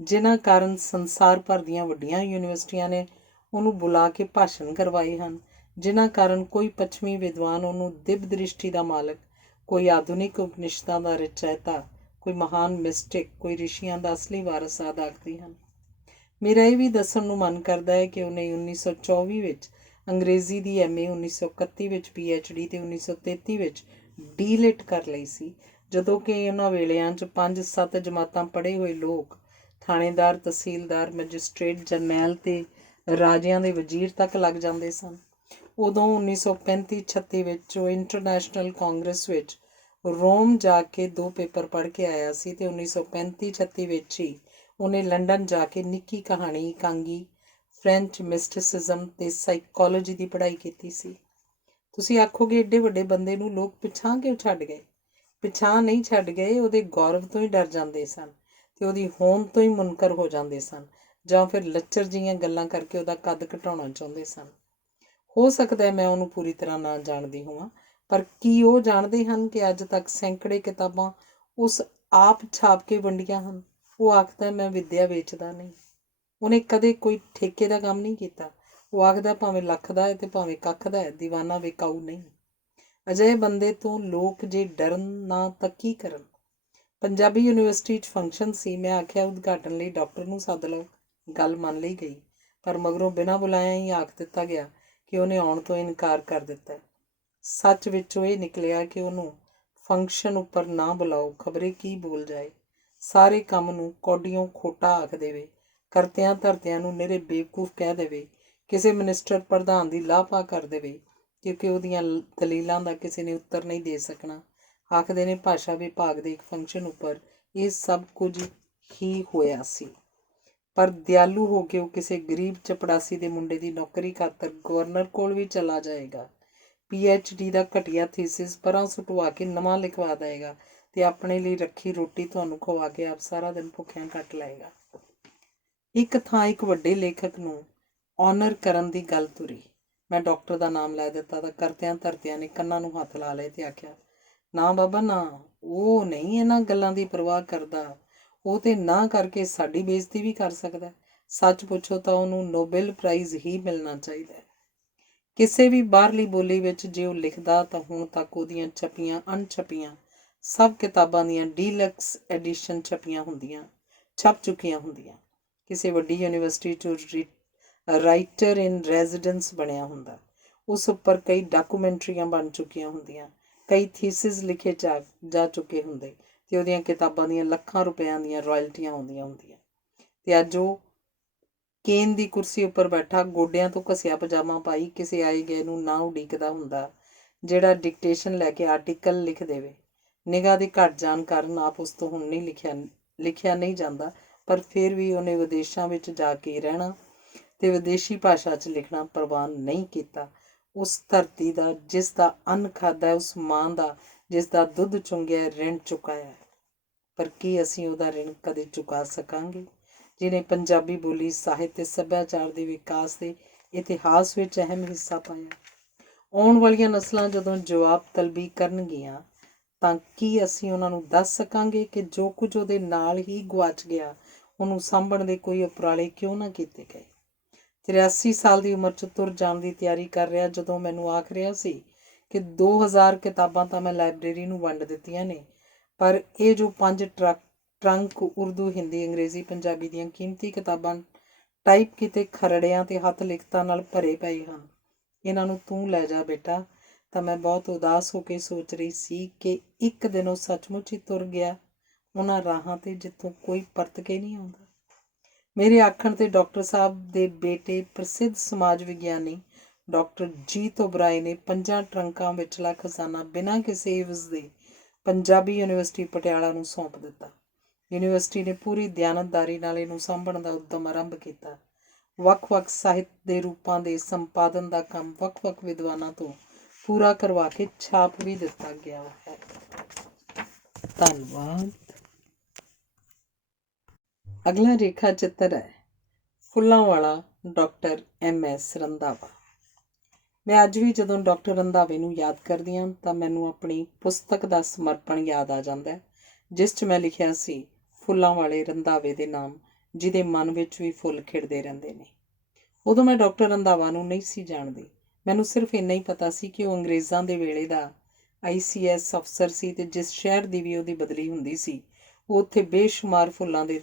ਜਿਨ੍ਹਾਂ ਕਾਰਨ ਸੰਸਾਰ ਭਰ ਦੀਆਂ ਵੱਡੀਆਂ ਯੂਨੀਵਰਸਿਟੀਆਂ ਨੇ ਉਹਨੂੰ ਬੁਲਾ ਕੇ ਭਾਸ਼ਣ ਕਰਵਾਏ ਹਨ, ਜਿਨ੍ਹਾਂ ਕਾਰਨ ਕੋਈ ਪੱਛਮੀ ਵਿਦਵਾਨ ਉਹਨੂੰ ਦਿਵ ਦ੍ਰਿਸ਼ਟੀ ਦਾ ਮਾਲਕ, ਕੋਈ ਆਧੁਨਿਕ ਉਪਨਿਸ਼ਦਾਂ ਦਾ ਰਚੈਤਾ, ਕੋਈ ਮਹਾਨ ਮਿਸਟਿਕ, ਕੋਈ ਰਿਸ਼ੀਆਂ ਦਾ ਅਸਲੀ ਵਾਰਸ ਆਦਿ ਆਖਦੇ ਹਨ। ਮੇਰਾ ਇਹ ਵੀ ਦੱਸਣ ਨੂੰ ਮਨ ਕਰਦਾ ਹੈ ਕਿ ਉਹਨੇ 1924 ਵਿੱਚ ਅੰਗਰੇਜ਼ੀ ਦੀ MA, 1931 ਵਿੱਚ PhD ਅਤੇ 1933 ਵਿੱਚ D.Litt ਕਰ ਲਈ ਸੀ, ਜਦੋਂ ਕਿ ਉਹਨਾਂ ਵੇਲਿਆਂ 'ਚ 5-7 ਜਮਾਤਾਂ ਪੜ੍ਹੇ ਹੋਏ ਲੋਕ ਥਾਣੇਦਾਰ, ਤਹਿਸੀਲਦਾਰ, ਮੈਜਿਸਟ੍ਰੇਟ ਜਰਨੈਲ ਅਤੇ ਰਾਜਿਆਂ ਦੇ ਵਜ਼ੀਰ ਤੱਕ ਲੱਗ ਜਾਂਦੇ ਸਨ। ਉਦੋਂ 1935-36 ਵਿੱਚ ਉਹ ਇੰਟਰਨੈਸ਼ਨਲ ਕਾਂਗਰਸ ਵਿੱਚ ਰੋਮ ਜਾ ਕੇ 2 ਪੇਪਰ ਪੜ੍ਹ ਕੇ ਆਇਆ ਸੀ ਅਤੇ 1935-36 ਵਿੱਚ ਹੀ ਉਹਨੇ ਲੰਡਨ ਜਾ ਕੇ ਨਿੱਕੀ ਕਹਾਣੀ, ਇਕਾਂਗੀ, ਫ੍ਰੈਂਚ ਮਿਸਟਿਸਿਜ਼ਮ ਅਤੇ ਸਾਈਕੋਲੋਜੀ ਦੀ ਪੜ੍ਹਾਈ ਕੀਤੀ ਸੀ। ਤੁਸੀਂ ਆਖੋਗੇ ਏਡੇ ਵੱਡੇ ਬੰਦੇ ਨੂੰ ਲੋਕ ਪਿਛਾਂਹ ਕਿਉਂ ਛੱਡ ਗਏ? ਪਿਛਾਂਹ ਨਹੀਂ ਛੱਡ ਗਏ, ਉਹਦੇ ਗੌਰਵ ਤੋਂ ਹੀ ਡਰ ਜਾਂਦੇ ਸਨ ਅਤੇ ਉਹਦੀ ਹੋਂਦ ਤੋਂ ਹੀ ਮੁਨਕਰ ਹੋ ਜਾਂਦੇ ਸਨ, ਜਾਂ ਫਿਰ ਲੱਚਰ ਜਿਹੀਆਂ ਗੱਲਾਂ ਕਰਕੇ ਉਹਦਾ ਕੱਦ ਘਟਾਉਣਾ ਚਾਹੁੰਦੇ ਸਨ। ਹੋ ਸਕਦਾ ਮੈਂ ਉਹਨੂੰ ਪੂਰੀ ਤਰ੍ਹਾਂ ਨਾ ਜਾਣਦੀ ਹੋਵਾਂ, ਪਰ ਕੀ ਉਹ ਜਾਣਦੇ ਹਨ ਕਿ ਅੱਜ ਤੱਕ ਸੈਂਕੜੇ ਕਿਤਾਬਾਂ ਉਸ ਆਪ ਛਾਪ ਕੇ ਵੰਡੀਆਂ ਹਨ? ਉਹ ਆਖਦਾ ਮੈਂ ਵਿੱਦਿਆ ਵੇਚਦਾ ਨਹੀਂ। ਉਹਨੇ ਕਦੇ ਕੋਈ ਠੇਕੇ ਦਾ ਕੰਮ ਨਹੀਂ ਕੀਤਾ। ਉਹ ਆਖਦਾ ਭਾਵੇਂ ਲੱਖ ਦਾ ਹੈ ਅਤੇ ਭਾਵੇਂ ਕੱਖ ਦਾ ਹੈ, ਦੀਵਾਨਾ ਵਿਕਾਊ ਨਹੀਂ। ਅਜਿਹੇ ਬੰਦੇ ਤੋਂ ਲੋਕ ਜੇ ਡਰਨ ਨਾ ਤਾਂ ਕੀ ਕਰਨ? ਪੰਜਾਬੀ ਯੂਨੀਵਰਸਿਟੀ 'ਚ ਫੰਕਸ਼ਨ ਸੀ। ਮੈਂ ਆਖਿਆ ਉਦਘਾਟਨ ਲਈ ਡਾਕਟਰ ਨੂੰ ਸੱਦ ਲਓ। ਗੱਲ ਮੰਨ ਲਈ ਗਈ, ਪਰ ਮਗਰੋਂ ਬਿਨਾਂ ਬੁਲਾਇਆ ਹੀ ਆਖ ਦਿੱਤਾ ਗਿਆ ਕਿ ਉਹਨੇ ਆਉਣ ਤੋਂ ਇਨਕਾਰ ਕਰ ਦਿੱਤਾ। ਸੱਚ ਵਿੱਚੋਂ ਇਹ ਨਿਕਲਿਆ ਕਿ ਉਹਨੂੰ ਫੰਕਸ਼ਨ ਉੱਪਰ ਨਾ ਬੁਲਾਓ, ਖਬਰੇ ਕੀ ਬੋਲ ਜਾਏ। ਸਾਰੇ ਕੰਮ ਨੂੰ ਕੌਡੀਓਂ ਖੋਟਾ ਆਖ ਦੇਵੇ, ਕਰਤਿਆਂ ਧਰਤਿਆਂ ਨੂੰ ਨਿਰੇ ਬੇਵਕੂਫ ਕਹਿ ਦੇਵੇ, ਕਿਸੇ ਮਿਨਿਸਟਰ ਪ੍ਰਧਾਨ ਦੀ ਲਾਪਾ ਕਰ ਦੇਵੇ, ਕਿਉਂਕਿ ਉਹਦੀਆਂ ਦਲੀਲਾਂ ਦਾ ਕਿਸੇ ਨੇ ਉੱਤਰ ਨਹੀਂ ਦੇ ਸਕਣਾ। ਆਖਦੇ ਨੇ ਭਾਸ਼ਾ ਵਿਭਾਗ ਦੇ ਇੱਕ ਫੰਕਸ਼ਨ ਉੱਪਰ ਇਹ ਸਭ ਕੁਝ ਹੀ ਹੋਇਆ ਸੀ, ਪਰ ਦਿਆਲੂ ਹੋ ਕੇ ਉਹ ਕਿਸੇ ਗਰੀਬ ਚਪੜਾਸੀ ਦੇ ਮੁੰਡੇ ਦੀ ਨੌਕਰੀ ਖਾਤਰ ਗਵਰਨਰ ਕੋਲ ਵੀ ਚਲਾ ਜਾਏਗਾ, PhD ਦਾ ਘਟੀਆ ਥੀਸਿਸ ਪਰਾਂ ਸੁਟਵਾ ਕੇ ਨਵਾਂ ਲਿਖਵਾ ਦੇਵੇਗਾ ਅਤੇ ਆਪਣੇ ਲਈ ਰੱਖੀ ਰੋਟੀ ਤੁਹਾਨੂੰ ਖਵਾ ਕੇ ਆਪ ਸਾਰਾ ਦਿਨ ਭੁੱਖਿਆਂ ਕੱਟ ਲਏਗਾ। ਇੱਕ ਥਾਂ ਇੱਕ ਵੱਡੇ ਲੇਖਕ ਨੂੰ ਆਨਰ ਕਰਨ ਦੀ ਗੱਲ ਤੁਰੀ। ਮੈਂ ਡਾਕਟਰ ਦਾ ਨਾਮ ਲੈ ਦਿੱਤਾ ਤਾਂ ਕਰਤਿਆਂ ਧਰਤਿਆਂ ਨੇ ਕੰਨਾਂ ਨੂੰ ਹੱਥ ਲਾ ਲਏ ਅਤੇ ਆਖਿਆ, ਨਾ ਬਾਬਾ ਨਾ, ਉਹ ਨਹੀਂ ਇਹਨਾਂ ਗੱਲਾਂ ਦੀ ਪਰਵਾਹ ਕਰਦਾ। ਉਹ ਤਾਂ ਨਾ ਕਰਕੇ ਸਾਡੀ ਬੇਇੱਜ਼ਤੀ ਵੀ ਕਰ ਸਕਦਾ। ਸੱਚ ਪੁੱਛੋ ਤਾਂ ਉਹਨੂੰ ਨੋਬਲ ਪ੍ਰਾਈਜ਼ ਹੀ ਮਿਲਣਾ ਚਾਹੀਦਾ। ਕਿਸੇ ਵੀ ਬਾਹਰਲੀ ਬੋਲੀ ਵਿੱਚ ਜੇ ਉਹ ਲਿਖਦਾ ਤਾਂ ਹੁਣ ਤੱਕ ਉਹਦੀਆਂ ਛਪੀਆਂ ਅਣਛਪੀਆਂ ਸਭ ਕਿਤਾਬਾਂ ਦੀਆਂ ਡੀਲਕਸ ਐਡੀਸ਼ਨ ਛਪ ਚੁੱਕੀਆਂ ਹੁੰਦੀਆਂ। ਕਿਸੇ ਵੱਡੀ ਯੂਨੀਵਰਸਿਟੀ 'ਚ ਰਾਈਟਰ ਇਨ ਰੈਜ਼ੀਡੈਂਸ ਬਣਿਆ ਹੁੰਦਾ। ਉਸ ਉੱਪਰ ਕਈ ਡਾਕੂਮੈਂਟਰੀਆਂ ਬਣ ਚੁੱਕੀਆਂ ਹੁੰਦੀਆਂ, ਕਈ ਥੀਸਿਸ ਲਿਖੇ ਜਾ ਚੁੱਕੇ ਹੁੰਦੇ ਅਤੇ ਉਹਦੀਆਂ ਕਿਤਾਬਾਂ ਦੀਆਂ ਲੱਖਾਂ ਰੁਪਇਆਂ ਦੀਆਂ ਰਾਇਲਟੀਆਂ ਆਉਂਦੀਆਂ ਹੁੰਦੀਆਂ। ਅਤੇ ਅੱਜ ਉਹ ਕੇਨ ਦੀ ਕੁਰਸੀ ਉੱਪਰ ਬੈਠਾ, ਗੋਡਿਆਂ ਤੋਂ ਘਸਿਆ ਪਜਾਮਾ ਪਾਈ, ਕਿਸੇ ਆਏ ਗਏ ਨੂੰ ਨਾ ਉਡੀਕਦਾ ਹੁੰਦਾ, ਜਿਹੜਾ ਡਿਕਟੇਸ਼ਨ ਲੈ ਕੇ ਆਰਟੀਕਲ ਲਿਖ ਦੇਵੇ। ਨਿਗਾਹ ਦੀ ਘੱਟ ਜਾਣ ਕਾਰਨ ਆਪ ਉਸ ਤੋਂ ਹੁਣ ਨਹੀਂ ਲਿਖਿਆ ਨਹੀਂ ਜਾਂਦਾ, ਪਰ ਫਿਰ ਵੀ ਉਹਨੇ ਵਿਦੇਸ਼ਾਂ ਵਿੱਚ ਜਾ ਕੇ ਰਹਿਣਾ ਅਤੇ ਵਿਦੇਸ਼ੀ ਭਾਸ਼ਾ 'ਚ ਲਿਖਣਾ ਪ੍ਰਵਾਨ ਨਹੀਂ ਕੀਤਾ। ਉਸ ਧਰਤੀ ਦਾ ਜਿਸ ਦਾ ਅੰਨ ਖਾਧਾ, ਉਸ ਮਾਂ ਦਾ ਜਿਸ ਦਾ ਦੁੱਧ ਚੁੰਘਿਆ, ਰਿਣ ਚੁਕਾਇਆ। ਪਰ ਕੀ ਅਸੀਂ ਉਹਦਾ ਰਿਣ ਕਦੇ ਚੁਕਾ ਸਕਾਂਗੇ, ਜਿਹਨੇ ਪੰਜਾਬੀ ਬੋਲੀ, ਸਾਹਿਤ ਅਤੇ ਸੱਭਿਆਚਾਰ ਦੇ ਵਿਕਾਸ ਦੇ ਇਤਿਹਾਸ ਵਿੱਚ ਅਹਿਮ ਹਿੱਸਾ ਪਾਇਆ? ਆਉਣ ਵਾਲੀਆਂ ਨਸਲਾਂ ਜਦੋਂ ਜਵਾਬ ਤਲਬੀ ਕਰਨਗੀਆਂ ਤਾਂ ਕੀ ਅਸੀਂ ਉਹਨਾਂ ਨੂੰ ਦੱਸ ਸਕਾਂਗੇ ਕਿ ਜੋ ਕੁਝ ਉਹਦੇ ਨਾਲ ਹੀ ਗੁਆਚ ਗਿਆ, ਉਹਨੂੰ ਸਾਂਭਣ ਦੇ ਕੋਈ ਉਪਰਾਲੇ ਕਿਉਂ ਨਾ ਕੀਤੇ ਗਏ? 83 ਸਾਲ ਦੀ ਉਮਰ 'ਚ ਤੁਰ ਜਾਣ ਦੀ ਤਿਆਰੀ ਕਰ ਰਿਹਾ ਜਦੋਂ ਮੈਨੂੰ ਆਖ ਰਿਹਾ ਸੀ ਕਿ 2000 ਕਿਤਾਬਾਂ ਤਾਂ ਮੈਂ ਲਾਇਬ੍ਰੇਰੀ ਨੂੰ ਵੰਡ ਦਿੱਤੀਆਂ ਨੇ, ਪਰ ਇਹ ਜੋ 5 ਟਰੰਕ ਉਰਦੂ, ਹਿੰਦੀ, ਅੰਗਰੇਜ਼ੀ, ਪੰਜਾਬੀ ਦੀਆਂ ਕੀਮਤੀ ਕਿਤਾਬਾਂ ਟਾਈਪ ਕੀਤੇ ਖਰੜਿਆਂ ਅਤੇ ਹੱਥ ਲਿਖਤਾਂ ਨਾਲ ਭਰੇ ਪਏ ਹਨ, ਇਹਨਾਂ ਨੂੰ ਤੂੰ ਲੈ ਜਾ ਬੇਟਾ। ਤਾਂ ਮੈਂ ਬਹੁਤ ਉਦਾਸ ਹੋ ਕੇ ਸੋਚ ਰਹੀ ਸੀ ਕਿ ਇੱਕ ਦਿਨ ਉਹ ਸੱਚਮੁੱਚ ਹੀ ਤੁਰ ਗਿਆ ਉਹਨਾਂ ਰਾਹਾਂ 'ਤੇ ਜਿੱਥੋਂ ਕੋਈ ਪਰਤ ਕੇ ਨਹੀਂ ਆਉਂਦਾ। ਮੇਰੇ ਆਖਣ 'ਤੇ ਡਾਕਟਰ ਸਾਹਿਬ ਦੇ ਬੇਟੇ, ਪ੍ਰਸਿੱਧ ਸਮਾਜ ਵਿਗਿਆਨੀ ਡਾਕਟਰ ਜੀਤ ਓਬਰਾਏ ਨੇ 5 ਟਰੰਕਾਂ ਵਿਚਲਾ ਖਜ਼ਾਨਾ ਬਿਨਾਂ ਕਿਸੇ ਇਵਜ਼ ਦੇ ਪੰਜਾਬੀ ਯੂਨੀਵਰਸਿਟੀ ਪਟਿਆਲਾ ਨੂੰ ਸੌਂਪ ਦਿੱਤਾ। ਯੂਨੀਵਰਸਿਟੀ ਨੇ ਪੂਰੀ ਦਿਆਨਤਦਾਰੀ ਨਾਲ ਇਹਨੂੰ ਸਾਂਭਣ ਦਾ ਉੱਦਮ ਆਰੰਭ ਕੀਤਾ। ਵੱਖ-ਵੱਖ ਸਾਹਿਤ ਦੇ ਰੂਪਾਂ ਦੇ ਸੰਪਾਦਨ ਦਾ ਕੰਮ ਵੱਖ-ਵੱਖ ਵਿਦਵਾਨਾਂ ਤੋਂ ਪੂਰਾ ਕਰਵਾ ਕੇ ਛਾਪ ਵੀ ਦਿੱਤਾ ਗਿਆ ਹੈ। ਧੰਨਵਾਦ। ਅਗਲਾ ਰੇਖਾ ਚਿੱਤਰ ਹੈ ਫੁੱਲਾਂ ਵਾਲਾ ਡਾਕਟਰ MS ਰੰਧਾਵਾ। ਮੈਂ ਅੱਜ ਵੀ ਜਦੋਂ ਡਾਕਟਰ ਰੰਧਾਵੇ ਨੂੰ ਯਾਦ ਕਰਦੀ ਹਾਂ ਤਾਂ ਮੈਨੂੰ ਆਪਣੀ ਪੁਸਤਕ ਦਾ ਸਮਰਪਣ ਯਾਦ ਆ ਜਾਂਦਾ, ਜਿਸ 'ਚ ਮੈਂ ਲਿਖਿਆ ਸੀ ਫੁੱਲਾਂ ਵਾਲੇ ਰੰਧਾਵੇ ਦੇ ਨਾਮ, ਜਿਹਦੇ ਮਨ ਵਿੱਚ ਵੀ ਫੁੱਲ ਖਿੜਦੇ ਰਹਿੰਦੇ ਨੇ। ਉਦੋਂ ਮੈਂ ਡਾਕਟਰ ਰੰਧਾਵਾ ਨੂੰ ਨਹੀਂ ਸੀ ਜਾਣਦੀ। ਮੈਨੂੰ ਸਿਰਫ ਇੰਨਾ ਹੀ ਪਤਾ ਸੀ ਕਿ ਉਹ ਅੰਗਰੇਜ਼ਾਂ ਦੇ ਵੇਲੇ ਦਾ ICS ਅਫਸਰ ਸੀ ਅਤੇ ਜਿਸ ਸ਼ਹਿਰ ਦੀ ਵੀ ਉਹਦੀ ਬਦਲੀ ਹੁੰਦੀ ਸੀ ਉਹ ਉੱਥੇ ਬੇਸ਼ੁਮਾਰ ਫੁੱਲਾਂ ਦੇ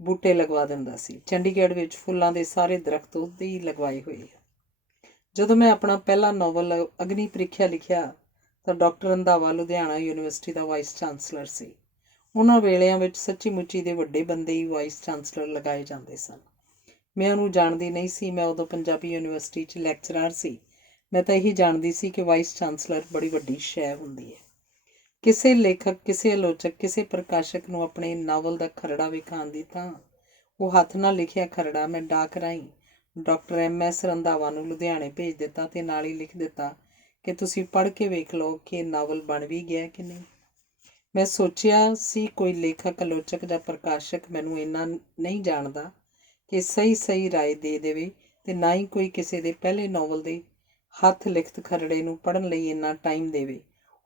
ਬੂਟੇ ਲਗਵਾ ਦਿੰਦਾ ਸੀ। ਚੰਡੀਗੜ੍ਹ ਵਿੱਚ ਫੁੱਲਾਂ ਦੇ ਸਾਰੇ ਦਰਖਤ ਉਹਦੇ ਹੀ ਲਗਵਾਏ ਹੋਏ ਆ। ਜਦੋਂ ਮੈਂ ਆਪਣਾ ਪਹਿਲਾ ਨਾਵਲ ਅਗਨੀ ਪ੍ਰੀਖਿਆ ਲਿਖਿਆ ਤਾਂ ਡਾਕਟਰ ਰੰਧਾਵਾ ਲੁਧਿਆਣਾ ਯੂਨੀਵਰਸਿਟੀ ਦਾ ਵਾਈਸ ਚਾਂਸਲਰ ਸੀ। ਉਹਨਾਂ ਵੇਲਿਆਂ ਵਿੱਚ ਸੱਚੀ ਮੁੱਚੀ ਦੇ ਵੱਡੇ ਬੰਦੇ ਹੀ ਵਾਈਸ ਚਾਂਸਲਰ ਲਗਾਏ ਜਾਂਦੇ ਸਨ। ਮੈਂ ਉਹਨੂੰ ਜਾਣਦੀ ਨਹੀਂ ਸੀ। ਮੈਂ ਉਦੋਂ ਪੰਜਾਬੀ ਯੂਨੀਵਰਸਿਟੀ 'ਚ ਲੈਕਚਰਰ ਸੀ। ਮੈਂ ਤਾਂ ਇਹੀ ਜਾਣਦੀ ਸੀ ਕਿ ਵਾਈਸ ਚਾਂਸਲਰ ਬੜੀ ਵੱਡੀ ਸ਼ੈ ਹੁੰਦੀ ਹੈ। ਕਿਸੇ ਲੇਖਕ, ਕਿਸੇ ਆਲੋਚਕ, ਕਿਸੇ ਪ੍ਰਕਾਸ਼ਕ ਨੂੰ ਆਪਣੇ ਨਾਵਲ ਦਾ ਖਰੜਾ ਵਿਖਾਉਣ ਦੀ ਤਾਂ ਉਹ ਹੱਥ ਨਾਲ ਲਿਖਿਆ ਖਰੜਾ ਮੈਂ ਡਾਕ ਰਾਹੀਂ ਡਾਕਟਰ MS ਰੰਧਾਵਾ ਨੂੰ ਲੁਧਿਆਣੇ ਭੇਜ ਦਿੱਤਾ ਅਤੇ ਨਾਲ ਹੀ ਲਿਖ ਦਿੱਤਾ ਕਿ ਤੁਸੀਂ ਪੜ੍ਹ ਕੇ ਵੇਖ ਲਓ ਕਿ ਇਹ ਨਾਵਲ ਬਣ ਵੀ ਗਿਆ ਕਿ ਨਹੀਂ। ਮੈਂ ਸੋਚਿਆ ਸੀ ਕੋਈ ਲੇਖਕ, ਆਲੋਚਕ ਜਾਂ ਪ੍ਰਕਾਸ਼ਕ ਮੈਨੂੰ ਇੰਨਾ ਨਹੀਂ ਜਾਣਦਾ ਕਿ ਸਹੀ ਰਾਏ ਦੇ ਦੇਵੇ ਅਤੇ ਨਾ ਹੀ ਕੋਈ ਕਿਸੇ ਦੇ ਪਹਿਲੇ ਨਾਵਲ ਦੇ ਹੱਥ ਲਿਖਤ ਖਰੜੇ ਨੂੰ ਪੜ੍ਹਨ ਲਈ ਇੰਨਾ ਟਾਈਮ ਦੇਵੇ।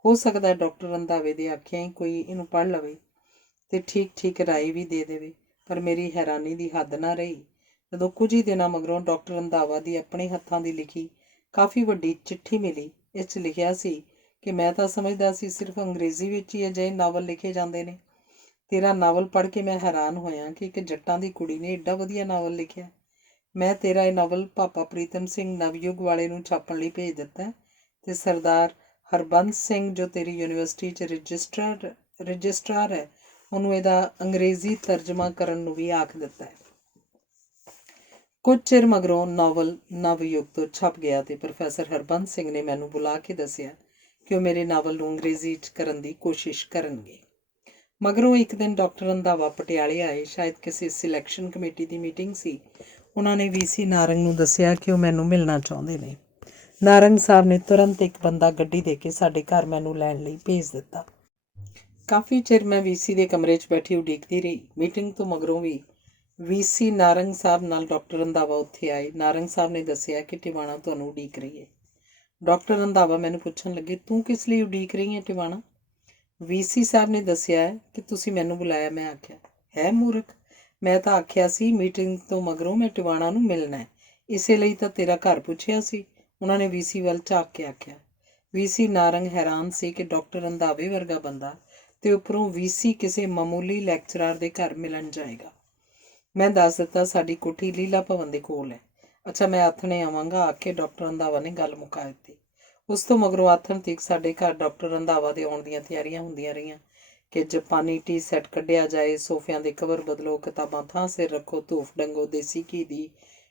ਹੋ ਸਕਦਾ ਡਾਕਟਰ ਰੰਧਾਵੇ ਦੇ ਆਖਿਆਂ ਹੀ ਕੋਈ ਇਹਨੂੰ ਪੜ੍ਹ ਲਵੇ ਅਤੇ ਠੀਕ ਰਾਏ ਵੀ ਦੇ ਦੇਵੇ। ਪਰ ਮੇਰੀ ਹੈਰਾਨੀ ਦੀ ਹੱਦ ਨਾ ਰਹੀ ਜਦੋਂ ਕੁਝ ਹੀ ਦਿਨਾਂ ਮਗਰੋਂ ਡਾਕਟਰ ਰੰਧਾਵਾ ਦੀ ਆਪਣੇ ਹੱਥਾਂ ਦੀ ਲਿਖੀ ਕਾਫੀ ਵੱਡੀ ਚਿੱਠੀ ਮਿਲੀ। ਇਸ 'ਚ ਲਿਖਿਆ ਸੀ ਕਿ ਮੈਂ ਤਾਂ ਸਮਝਦਾ ਸੀ ਸਿਰਫ ਅੰਗਰੇਜ਼ੀ ਵਿੱਚ ਹੀ ਅਜਿਹੇ ਨਾਵਲ ਲਿਖੇ ਜਾਂਦੇ ਨੇ। ਤੇਰਾ ਨਾਵਲ ਪੜ੍ਹ ਕੇ ਮੈਂ ਹੈਰਾਨ ਹੋਇਆ ਕਿ ਇੱਕ ਜੱਟਾਂ ਦੀ ਕੁੜੀ ਨੇ ਏਡਾ ਵਧੀਆ ਨਾਵਲ ਲਿਖਿਆ। ਮੈਂ ਤੇਰਾ ਇਹ ਨਾਵਲ ਪਾਪਾ ਪ੍ਰੀਤਮ ਸਿੰਘ ਨਵਯੁੱਗ ਵਾਲੇ ਨੂੰ ਛਾਪਣ ਲਈ ਭੇਜ ਦਿੱਤਾ ਅਤੇ ਸਰਦਾਰ ਹਰਬੰਸ ਸਿੰਘ ਜੋ ਤੇਰੀ ਯੂਨੀਵਰਸਿਟੀ 'ਚ ਰਜਿਸਟਰਾਰ ਹੈ ਉਹਨੂੰ ਇਹਦਾ ਅੰਗਰੇਜ਼ੀ ਤਰਜਮਾ ਕਰਨ ਨੂੰ ਵੀ ਆਖ ਦਿੱਤਾ ਹੈ। ਕੁਝ ਚਿਰ ਮਗਰੋਂ ਨਾਵਲ ਨਵਯੁੱਗ ਤੋਂ ਛਪ ਗਿਆ ਅਤੇ ਪ੍ਰੋਫੈਸਰ ਹਰਬੰਸ ਸਿੰਘ ਨੇ ਮੈਨੂੰ ਬੁਲਾ ਕੇ ਦੱਸਿਆ ਕਿ ਉਹ ਮੇਰੇ ਨਾਵਲ ਨੂੰ ਅੰਗਰੇਜ਼ੀ 'ਚ ਕਰਨ ਦੀ ਕੋਸ਼ਿਸ਼ ਕਰਨਗੇ। ਮਗਰੋਂ ਇੱਕ ਦਿਨ ਡਾਕਟਰ ਰੰਧਾਵਾ ਪਟਿਆਲੇ ਆਏ। ਸ਼ਾਇਦ ਕਿਸੇ ਸਿਲੈਕਸ਼ਨ ਕਮੇਟੀ ਦੀ ਮੀਟਿੰਗ ਸੀ। ਉਹਨਾਂ ਨੇ VC ਨਾਰੰਗ ਨੂੰ ਦੱਸਿਆ ਕਿ ਉਹ ਮੈਨੂੰ ਮਿਲਣਾ ਚਾਹੁੰਦੇ ਨੇ। ਨਾਰੰਗ ਸਾਹਿਬ ਨੇ ਤੁਰੰਤ ਇੱਕ ਬੰਦਾ ਗੱਡੀ ਦੇ ਕੇ ਸਾਡੇ ਘਰ ਮੈਨੂੰ ਲੈਣ ਲਈ ਭੇਜ ਦਿੱਤਾ। ਕਾਫੀ ਚਿਰ ਮੈਂ VC ਦੇ ਕਮਰੇ 'ਚ ਬੈਠੀ ਉਡੀਕਦੀ ਰਹੀ। ਮੀਟਿੰਗ ਤੋਂ ਮਗਰੋਂ ਵੀ VC ਨਾਰੰਗ ਸਾਹਿਬ ਨਾਲ ਡਾਕਟਰ ਰੰਧਾਵਾ ਉੱਥੇ ਆਏ। ਨਾਰੰਗ ਸਾਹਿਬ ਨੇ ਦੱਸਿਆ ਕਿ ਟਿਵਾਣਾ ਤੁਹਾਨੂੰ ਉਡੀਕ ਰਹੀ ਹੈ। ਡਾਕਟਰ ਰੰਧਾਵਾ ਮੈਨੂੰ ਪੁੱਛਣ ਲੱਗੇ, ਤੂੰ ਕਿਸ ਲਈ ਉਡੀਕ ਰਹੀ ਹੈ ਟਿਵਾਣਾ? VC ਸਾਹਿਬ ਨੇ ਦੱਸਿਆ ਕਿ ਤੁਸੀਂ ਮੈਨੂੰ ਬੁਲਾਇਆ। ਮੈਂ ਆਖਿਆ, ਹੈ ਮੂਰਖ, ਮੈਂ ਤਾਂ ਆਖਿਆ ਸੀ ਮੀਟਿੰਗ ਤੋਂ ਮਗਰੋਂ ਮੈਂ ਟਿਵਾਣਾ ਨੂੰ ਮਿਲਣਾ ਹੈ, ਇਸੇ ਲਈ ਤਾਂ ਤੇਰਾ ਘਰ ਪੁੱਛਿਆ ਸੀ। ਉਹਨਾਂ ਨੇ VC ਵੱਲ ਝਾਕ ਕੇ ਆਖਿਆ। VC ਨਾਰੰਗ ਹੈਰਾਨ ਸੀ ਕਿ ਡਾਕਟਰ ਰੰਧਾਵੇ ਵਰਗਾ ਬੰਦਾ ਅਤੇ ਉੱਪਰੋਂ VC ਕਿਸੇ ਮਾਮੂਲੀ ਲੈਕਚਰਾਰ ਦੇ ਘਰ ਮਿਲਣ ਜਾਏਗਾ। ਮੈਂ ਦੱਸ ਦਿੱਤਾ ਸਾਡੀ ਕੋਠੀ ਲੀਲਾ ਭਵਨ ਦੇ ਕੋਲ ਹੈ। ਅੱਛਾ, ਮੈਂ ਆਥਣੇ ਆਵਾਂਗਾ ਆ ਕੇ ਡਾਕਟਰ ਰੰਧਾਵਾ ਨੇ ਗੱਲ ਮੁਕਾ ਦਿੱਤੀ। ਉਸ ਤੋਂ ਮਗਰੋਂ ਆਥਣ ਤੀਕ ਸਾਡੇ ਘਰ ਡਾਕਟਰ ਰੰਧਾਵਾ ਦੇ ਆਉਣ ਦੀਆਂ ਤਿਆਰੀਆਂ ਹੁੰਦੀਆਂ ਰਹੀਆਂ ਕਿ ਜਾਪਾਨੀ ਟੀ ਸੈੱਟ ਕੱਢਿਆ ਜਾਏ, ਸੋਫਿਆਂ ਦੇ ਕਵਰ ਬਦਲੋ, ਕਿਤਾਬਾਂ ਥਾਂ ਸਿਰ ਰੱਖੋ, ਧੂਫ ਡੰਗੋ, ਦੇਸੀ ਘੀ ਦੀ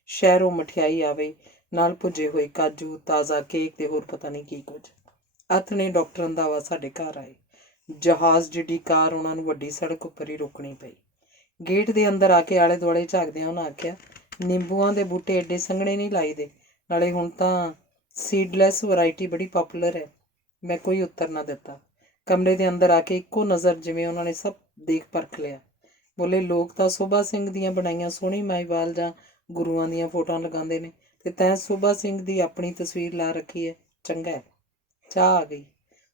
ਸ਼ਹਿਰੋਂ ਮਠਿਆਈ ਆਵੇ, ਨਾਲ ਭੁੱਜੇ ਹੋਏ ਕਾਜੂ, ਤਾਜ਼ਾ ਕੇਕ ਤੇ ਹੋਰ ਪਤਾ ਨਹੀਂ ਕੀ ਕੁਝ। ਆਥਣੇ ਡਾਕਟਰ ਰੰਧਾਵਾ ਸਾਡੇ ਘਰ ਆਏ। ਜਹਾਜ਼ ਜਿੱਡੀ ਕਾਰ ਉਹਨਾਂ ਨੂੰ ਵੱਡੀ ਸੜਕ ਉੱਪਰ ਹੀ ਰੋਕਣੀ ਪਈ। ਗੇਟ ਦੇ ਅੰਦਰ ਆ ਕੇ ਆਲੇ ਦੁਆਲੇ ਝਾਕਦਿਆਂ ਉਹਨਾਂ ਆਖਿਆ, ਨਿੰਬੂਆਂ ਦੇ ਬੂਟੇ ਐਡੇ ਸੰਘਣੇ ਨਹੀਂ ਲਾਈਦੇ, ਨਾਲੇ ਹੁਣ ਤਾਂ ਸੀਡਲੈਸ ਵਰਾਇਟੀ ਬੜੀ ਪਾਪੂਲਰ ਹੈ। ਮੈਂ ਕੋਈ ਉੱਤਰ ਨਾ ਦਿੱਤਾ। ਕਮਰੇ ਦੇ ਅੰਦਰ ਆ ਕੇ ਇੱਕੋ ਨਜ਼ਰ ਜਿਵੇਂ ਉਹਨਾਂ ਨੇ ਸਭ ਦੇਖ ਪਰਖ ਲਿਆ। ਬੋਲੇ, ਲੋਕ ਤਾਂ ਸੋਭਾ ਸਿੰਘ ਦੀਆਂ ਬਣਾਈਆਂ ਸੋਹਣੀ ਮਾਈਵਾਲ ਜਾਂ ਗੁਰੂਆਂ ਦੀਆਂ ਫੋਟੋਆਂ ਲਗਾਉਂਦੇ ਨੇ ਅਤੇ ਤੈਂ ਸੋਭਾ ਸਿੰਘ ਦੀ ਆਪਣੀ ਤਸਵੀਰ ਲਾ ਰੱਖੀ ਹੈ। ਚੰਗਾ ਹੈ। ਚਾਹ ਆ ਗਈ।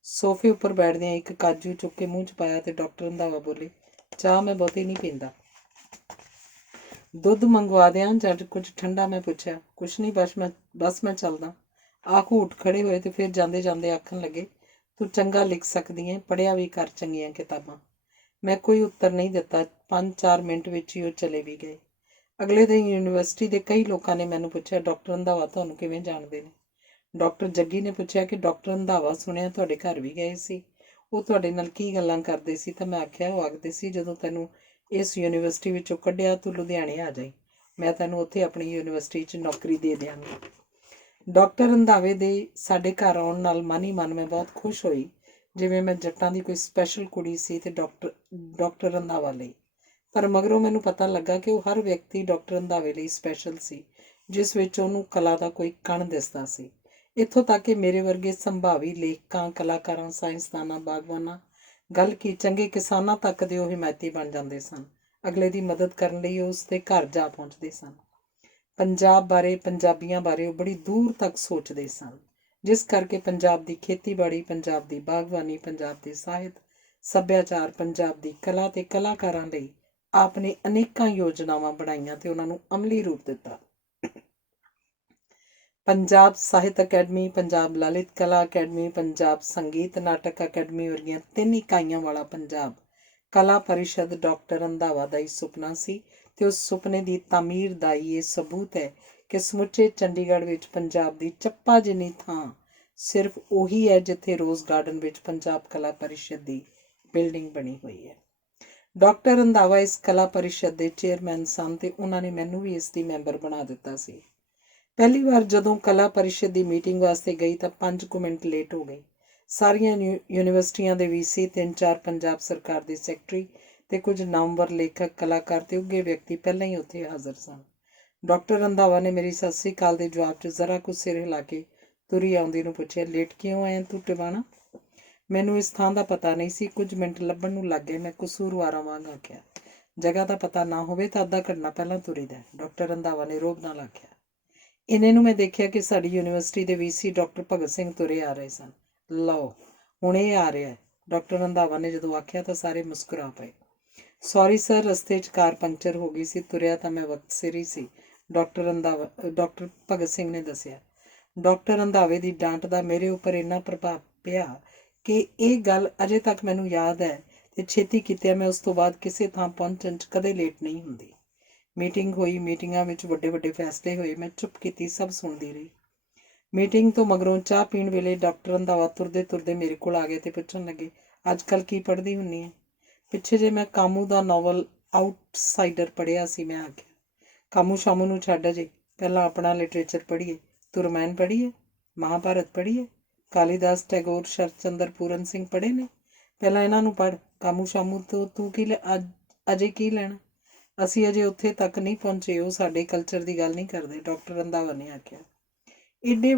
ਸੋਫੇ ਉੱਪਰ ਬੈਠਦਿਆਂ ਇੱਕ ਕਾਜੂ ਚੁੱਕ ਕੇ ਮੂੰਹ 'ਚ ਪਾਇਆ ਅਤੇ ਡਾਕਟਰ ਰੰਧਾਵਾ ਬੋਲੇ, ਚਾਹ ਮੈਂ ਬਹੁਤੀ ਨਹੀਂ ਪੀਂਦਾ। ਦੁੱਧ ਮੰਗਵਾ ਦਿਆਂ ਜਾਂ ਕੁਝ ਠੰਡਾ? ਮੈਂ ਪੁੱਛਿਆ। ਕੁਛ ਨਹੀਂ, ਬਸ ਮੈਂ ਚੱਲਦਾ। ਆਖ ਉੱਠ ਖੜ੍ਹੇ ਹੋਏ ਅਤੇ ਫਿਰ ਜਾਂਦੇ ਜਾਂਦੇ ਆਖਣ ਲੱਗੇ, ਤੂੰ ਚੰਗਾ ਲਿਖ ਸਕਦੀ ਹੈ, ਪੜ੍ਹਿਆ ਵੀ ਕਰ ਚੰਗੀਆਂ ਕਿਤਾਬਾਂ। ਮੈਂ ਕੋਈ ਉੱਤਰ ਨਹੀਂ ਦਿੱਤਾ। 5-4 ਮਿੰਟ ਵਿੱਚ ਹੀ ਉਹ ਚਲੇ ਵੀ ਗਏ। ਅਗਲੇ ਦਿਨ ਯੂਨੀਵਰਸਿਟੀ ਦੇ ਕਈ ਲੋਕਾਂ ਨੇ ਮੈਨੂੰ ਪੁੱਛਿਆ, ਡਾਕਟਰ ਰੰਧਾਵਾ ਤੁਹਾਨੂੰ ਕਿਵੇਂ ਜਾਣਦੇ ਨੇ? ਡਾਕਟਰ ਜੱਗੀ ਨੇ ਪੁੱਛਿਆ ਕਿ ਡਾਕਟਰ ਰੰਧਾਵਾ ਸੁਣਿਆ ਤੁਹਾਡੇ ਘਰ ਵੀ ਗਏ ਸੀ, ਉਹ ਤੁਹਾਡੇ ਨਾਲ ਕੀ ਗੱਲਾਂ ਕਰਦੇ ਸੀ? ਤਾਂ ਮੈਂ ਆਖਿਆ, ਉਹ ਆਖਦੇ ਸੀ ਜਦੋਂ ਤੈਨੂੰ ਇਸ ਯੂਨੀਵਰਸਿਟੀ ਵਿੱਚੋਂ ਕੱਢਿਆ ਤੂੰ ਲੁਧਿਆਣੇ ਆ ਜਾਈ, ਮੈਂ ਤੈਨੂੰ ਉੱਥੇ ਆਪਣੀ ਯੂਨੀਵਰਸਿਟੀ 'ਚ ਨੌਕਰੀ ਦੇ ਦਿਆਂਗੀ। ਡਾਕਟਰ ਰੰਧਾਵੇ ਦੇ ਸਾਡੇ ਘਰ ਆਉਣ ਨਾਲ ਮਨ ਹੀ ਮਨ ਮੈਂ ਬਹੁਤ ਖੁਸ਼ ਹੋਈ, ਜਿਵੇਂ ਮੈਂ ਜੱਟਾਂ ਦੀ ਕੋਈ ਸਪੈਸ਼ਲ ਕੁੜੀ ਸੀ ਅਤੇ ਡਾਕਟਰ ਰੰਧਾਵਾ ਲਈ। ਪਰ ਮਗਰੋਂ ਮੈਨੂੰ ਪਤਾ ਲੱਗਾ ਕਿ ਉਹ ਹਰ ਵਿਅਕਤੀ ਡਾਕਟਰ ਰੰਧਾਵੇ ਲਈ ਸਪੈਸ਼ਲ ਸੀ, ਜਿਸ ਵਿੱਚ ਉਹਨੂੰ ਕਲਾ ਦਾ ਕੋਈ ਕਣ ਦਿਸਦਾ ਸੀ। ਇੱਥੋਂ ਤੱਕ ਕਿ ਮੇਰੇ ਵਰਗੇ ਸੰਭਾਵੀ ਲੇਖਕਾਂ, ਕਲਾਕਾਰਾਂ, ਸਾਇੰਸਦਾਨਾਂ, ਬਾਗਬਾਨਾਂ, ਗੱਲ ਕੀ ਚੰਗੇ ਕਿਸਾਨਾਂ ਤੱਕ ਦੇ ਉਹ ਹਿਮਾਇਤੀ ਬਣ ਜਾਂਦੇ ਸਨ। ਅਗਲੇ ਦੀ ਮਦਦ ਕਰਨ ਲਈ ਉਹ ਉਸਦੇ ਘਰ ਜਾ ਪਹੁੰਚਦੇ ਸਨ। ਪੰਜਾਬ ਬਾਰੇ, ਪੰਜਾਬੀਆਂ ਬਾਰੇ ਉਹ ਬੜੀ ਦੂਰ ਤੱਕ ਸੋਚਦੇ ਸਨ, ਜਿਸ ਕਰਕੇ ਪੰਜਾਬ ਦੀ ਖੇਤੀਬਾੜੀ, ਪੰਜਾਬ ਦੀ ਬਾਗਬਾਨੀ, ਪੰਜਾਬ ਦੇ ਸਾਹਿਤ, ਸੱਭਿਆਚਾਰ, ਪੰਜਾਬ ਦੀ ਕਲਾ ਤੇ ਕਲਾਕਾਰਾਂ ਲਈ ਆਪ ਨੇ ਅਨੇਕਾਂ ਯੋਜਨਾਵਾਂ ਬਣਾਈਆਂ ਤੇ ਉਹਨਾਂ ਨੂੰ ਅਮਲੀ ਰੂਪ ਦਿੱਤਾ। ਪੰਜਾਬ ਸਾਹਿਤ ਅਕੈਡਮੀ, ਪੰਜਾਬ ਲਲਿਤ ਕਲਾ ਅਕੈਡਮੀ, ਪੰਜਾਬ ਸੰਗੀਤ ਨਾਟਕ ਅਕੈਡਮੀ ਵਰਗੀਆਂ 3 ਇਕਾਈਆਂ ਵਾਲਾ ਪੰਜਾਬ ਕਲਾ ਪਰਿਸ਼ਦ ਡਾਕਟਰ ਰੰਧਾਵਾ ਦਾ ਹੀ ਸੁਪਨਾ ਸੀ ਤੇ ਉਸ ਸੁਪਨੇ ਦੀ ਤਾਮੀਰ ਦਾ ਹੀ ਇਹ ਸਬੂਤ ਹੈ ਕਿ ਸਮੁੱਚੇ ਚੰਡੀਗੜ੍ਹ ਵਿੱਚ ਪੰਜਾਬ ਦੀ ਚੱਪਾ ਜਿੰਨੀ ਥਾਂ ਸਿਰਫ ਉਹੀ ਹੈ ਜਿੱਥੇ ਰੋਜ਼ ਗਾਰਡਨ ਵਿੱਚ ਪੰਜਾਬ ਕਲਾ ਪਰਿਸ਼ਦ ਦੀ ਬਿਲਡਿੰਗ ਬਣੀ ਹੋਈ ਹੈ। ਡਾਕਟਰ ਰੰਧਾਵਾ ਇਸ ਕਲਾ ਪਰਿਸ਼ਦ ਦੇ ਚੇਅਰਮੈਨ ਸਨ ਤੇ ਉਹਨਾਂ ਨੇ ਮੈਨੂੰ ਵੀ ਇਸ ਦੀ ਮੈਂਬਰ ਬਣਾ ਦਿੱਤਾ ਸੀ। ਪਹਿਲੀ ਵਾਰ ਜਦੋਂ ਕਲਾ ਪਰਿਸ਼ਦ ਦੀ ਮੀਟਿੰਗ ਵਾਸਤੇ ਗਈ ਤਾਂ 5 ਮਿੰਟ ਲੇਟ ਹੋ ਗਈ। ਸਾਰੀਆਂ ਯੂਨੀਵਰਸਿਟੀਆਂ ਦੇ ਵੀਸੀ, 3-4 ਪੰਜਾਬ ਸਰਕਾਰ ਦੇ ਸੈਕਟਰੀ ਤੇ ਕੁਝ ਨਾਮਵਰ ਲੇਖਕ, ਕਲਾਕਾਰ ਤੇ ਉੱਘੇ ਵਿਅਕਤੀ ਪਹਿਲਾਂ ਹੀ ਉੱਥੇ ਹਾਜ਼ਰ ਸਨ। ਡਾਕਟਰ ਰੰਧਾਵਾ ਨੇ ਮੇਰੀ ਸਤਿ ਸ੍ਰੀ ਅਕਾਲ ਦੇ ਜਵਾਬ 'ਚ ਜ਼ਰਾ ਕੁ ਸਿਰ ਹਿਲਾ ਕੇ ਤੁਰੀ ਆਉਂਦੀ ਨੂੰ ਪੁੱਛਿਆ, ਲੇਟ ਕਿਉਂ ਆਇਆ ਤੂੰ ਟਿਵਾਣਾ? ਮੈਨੂੰ ਇਸ ਥਾਂ ਦਾ ਪਤਾ ਨਹੀਂ ਸੀ। ਕੁਝ ਮਿੰਟ ਲੱਭਣ ਨੂੰ ਲੱਗ ਗਏ। ਮੈਂ ਕਸੂਰਵਾਰਾਂ ਵਾਂਗ ਆਖਿਆ, ਜਗ੍ਹਾ ਦਾ ਪਤਾ ਨਾ ਹੋਵੇ ਤਾਂ ਅੱਧਾ ਘੰਟਾ ਪਹਿਲਾਂ ਤੁਰੀਦਾ। ਡਾਕਟਰ ਰੰਧਾਵਾ ਨੇ ਰੋਬ ਨਾਲ ਆਖਿਆ। ਇੰਨੇ ਨੂੰ ਮੈਂ ਦੇਖਿਆ ਕਿ ਸਾਡੀ ਯੂਨੀਵਰਸਿਟੀ ਦੇ ਵੀਸੀ ਡਾਕਟਰ ਭਗਤ ਸਿੰਘ ਤੁਰੇ ਆ ਰਹੇ ਸਨ। ਲਓ ਹੁਣ ਇਹ ਆ ਰਿਹਾ ਹੈ, ਡਾਕਟਰ ਰੰਧਾਵਾ ਨੇ ਜਦੋਂ ਆਖਿਆ ਤਾਂ ਸਾਰੇ ਮੁਸਕਰਾ ਪਏ। ਸੌਰੀ ਸਰ, ਰਸਤੇ 'ਚ ਕਾਰ ਪੰਕਚਰ ਹੋ ਗਈ ਸੀ, ਤੁਰਿਆ ਤਾਂ ਮੈਂ ਵਕਤ ਸਿਰ ਹੀ ਸੀ, ਡਾਕਟਰ ਭਗਤ ਸਿੰਘ ਨੇ ਦੱਸਿਆ। ਡਾਕਟਰ ਰੰਧਾਵੇ ਦੀ ਡਾਂਟ ਦਾ ਮੇਰੇ ਉੱਪਰ ਇੰਨਾ ਪ੍ਰਭਾਵ ਪਿਆ ਕਿ ਇਹ ਗੱਲ ਅਜੇ ਤੱਕ ਮੈਨੂੰ ਯਾਦ ਹੈ ਤੇ ਛੇਤੀ ਕੀਤਿਆਂ ਮੈਂ ਉਸ ਤੋਂ ਬਾਅਦ ਕਿਸੇ ਥਾਂ ਪਹੁੰਚਣ 'ਚ ਕਦੇ ਲੇਟ ਨਹੀਂ ਹੁੰਦੀ। ਮੀਟਿੰਗ ਹੋਈ, ਮੀਟਿੰਗਾਂ ਵਿੱਚ ਵੱਡੇ ਵੱਡੇ ਫੈਸਲੇ ਹੋਏ। ਮੈਂ ਚੁੱਪ ਕੀਤੀ, ਸਭ ਸੁਣਦੀ ਰਹੀ। ਮੀਟਿੰਗ ਤੋਂ ਮਗਰੋਂ ਚਾਹ ਪੀਣ ਵੇਲੇ ਡਾਕਟਰ ਰੰਧਾਵਾ ਤੁਰਦੇ ਤੁਰਦੇ ਮੇਰੇ ਕੋਲ ਆ ਗਏ ਤੇ ਪੁੱਛਣ ਲੱਗੇ, ਅੱਜ ਕੱਲ੍ਹ ਕੀ ਪੜ੍ਹਦੀ ਹੁੰਨੀ ਹੈ? ਪਿੱਛੇ ਜੇ ਮੈਂ ਕਾਮੂ ਦਾ ਨਾਵਲ ਆਊਟਸਾਈਡਰ ਪੜ੍ਹਿਆ ਸੀ। ਮੈਂ ਆਖਿਆ, ਕਾਮੂ ਸ਼ਾਮੂ ਨੂੰ ਛੱਡ, ਅਜੇ ਪਹਿਲਾਂ ਆਪਣਾ ਲਿਟਰੇਚਰ ਪੜ੍ਹੀਏ। ਤੂੰ ਰਾਮਾਇਣ ਪੜ੍ਹੀਏ, ਮਹਾਭਾਰਤ ਪੜ੍ਹੀਏ, ਕਾਲੀਦਾਸ, ਟੈਗੋਰ, ਸ਼ਰਤ ਚੰਦਰ, ਪੂਰਨ ਸਿੰਘ ਪੜ੍ਹੇ ਨੇ? ਪਹਿਲਾਂ ਇਹਨਾਂ ਨੂੰ ਪੜ੍ਹ। ਕਾਮੂ ਸ਼ਾਮੂ ਤੋਂ ਤੂੰ ਕੀ ਅਜੇ ਕੀ ਲੈਣਾ? ਅਸੀਂ ਅਜੇ ਉੱਥੇ ਤੱਕ ਨਹੀਂ ਪਹੁੰਚੇ। ਉਹ ਸਾਡੇ ਕਲਚਰ ਦੀ ਗੱਲ ਨਹੀਂ ਕਰਦੇ, ਡਾਕਟਰ ਰੰਧਾਵਾ ਨੇ ਆਖਿਆ। ਏਡੇ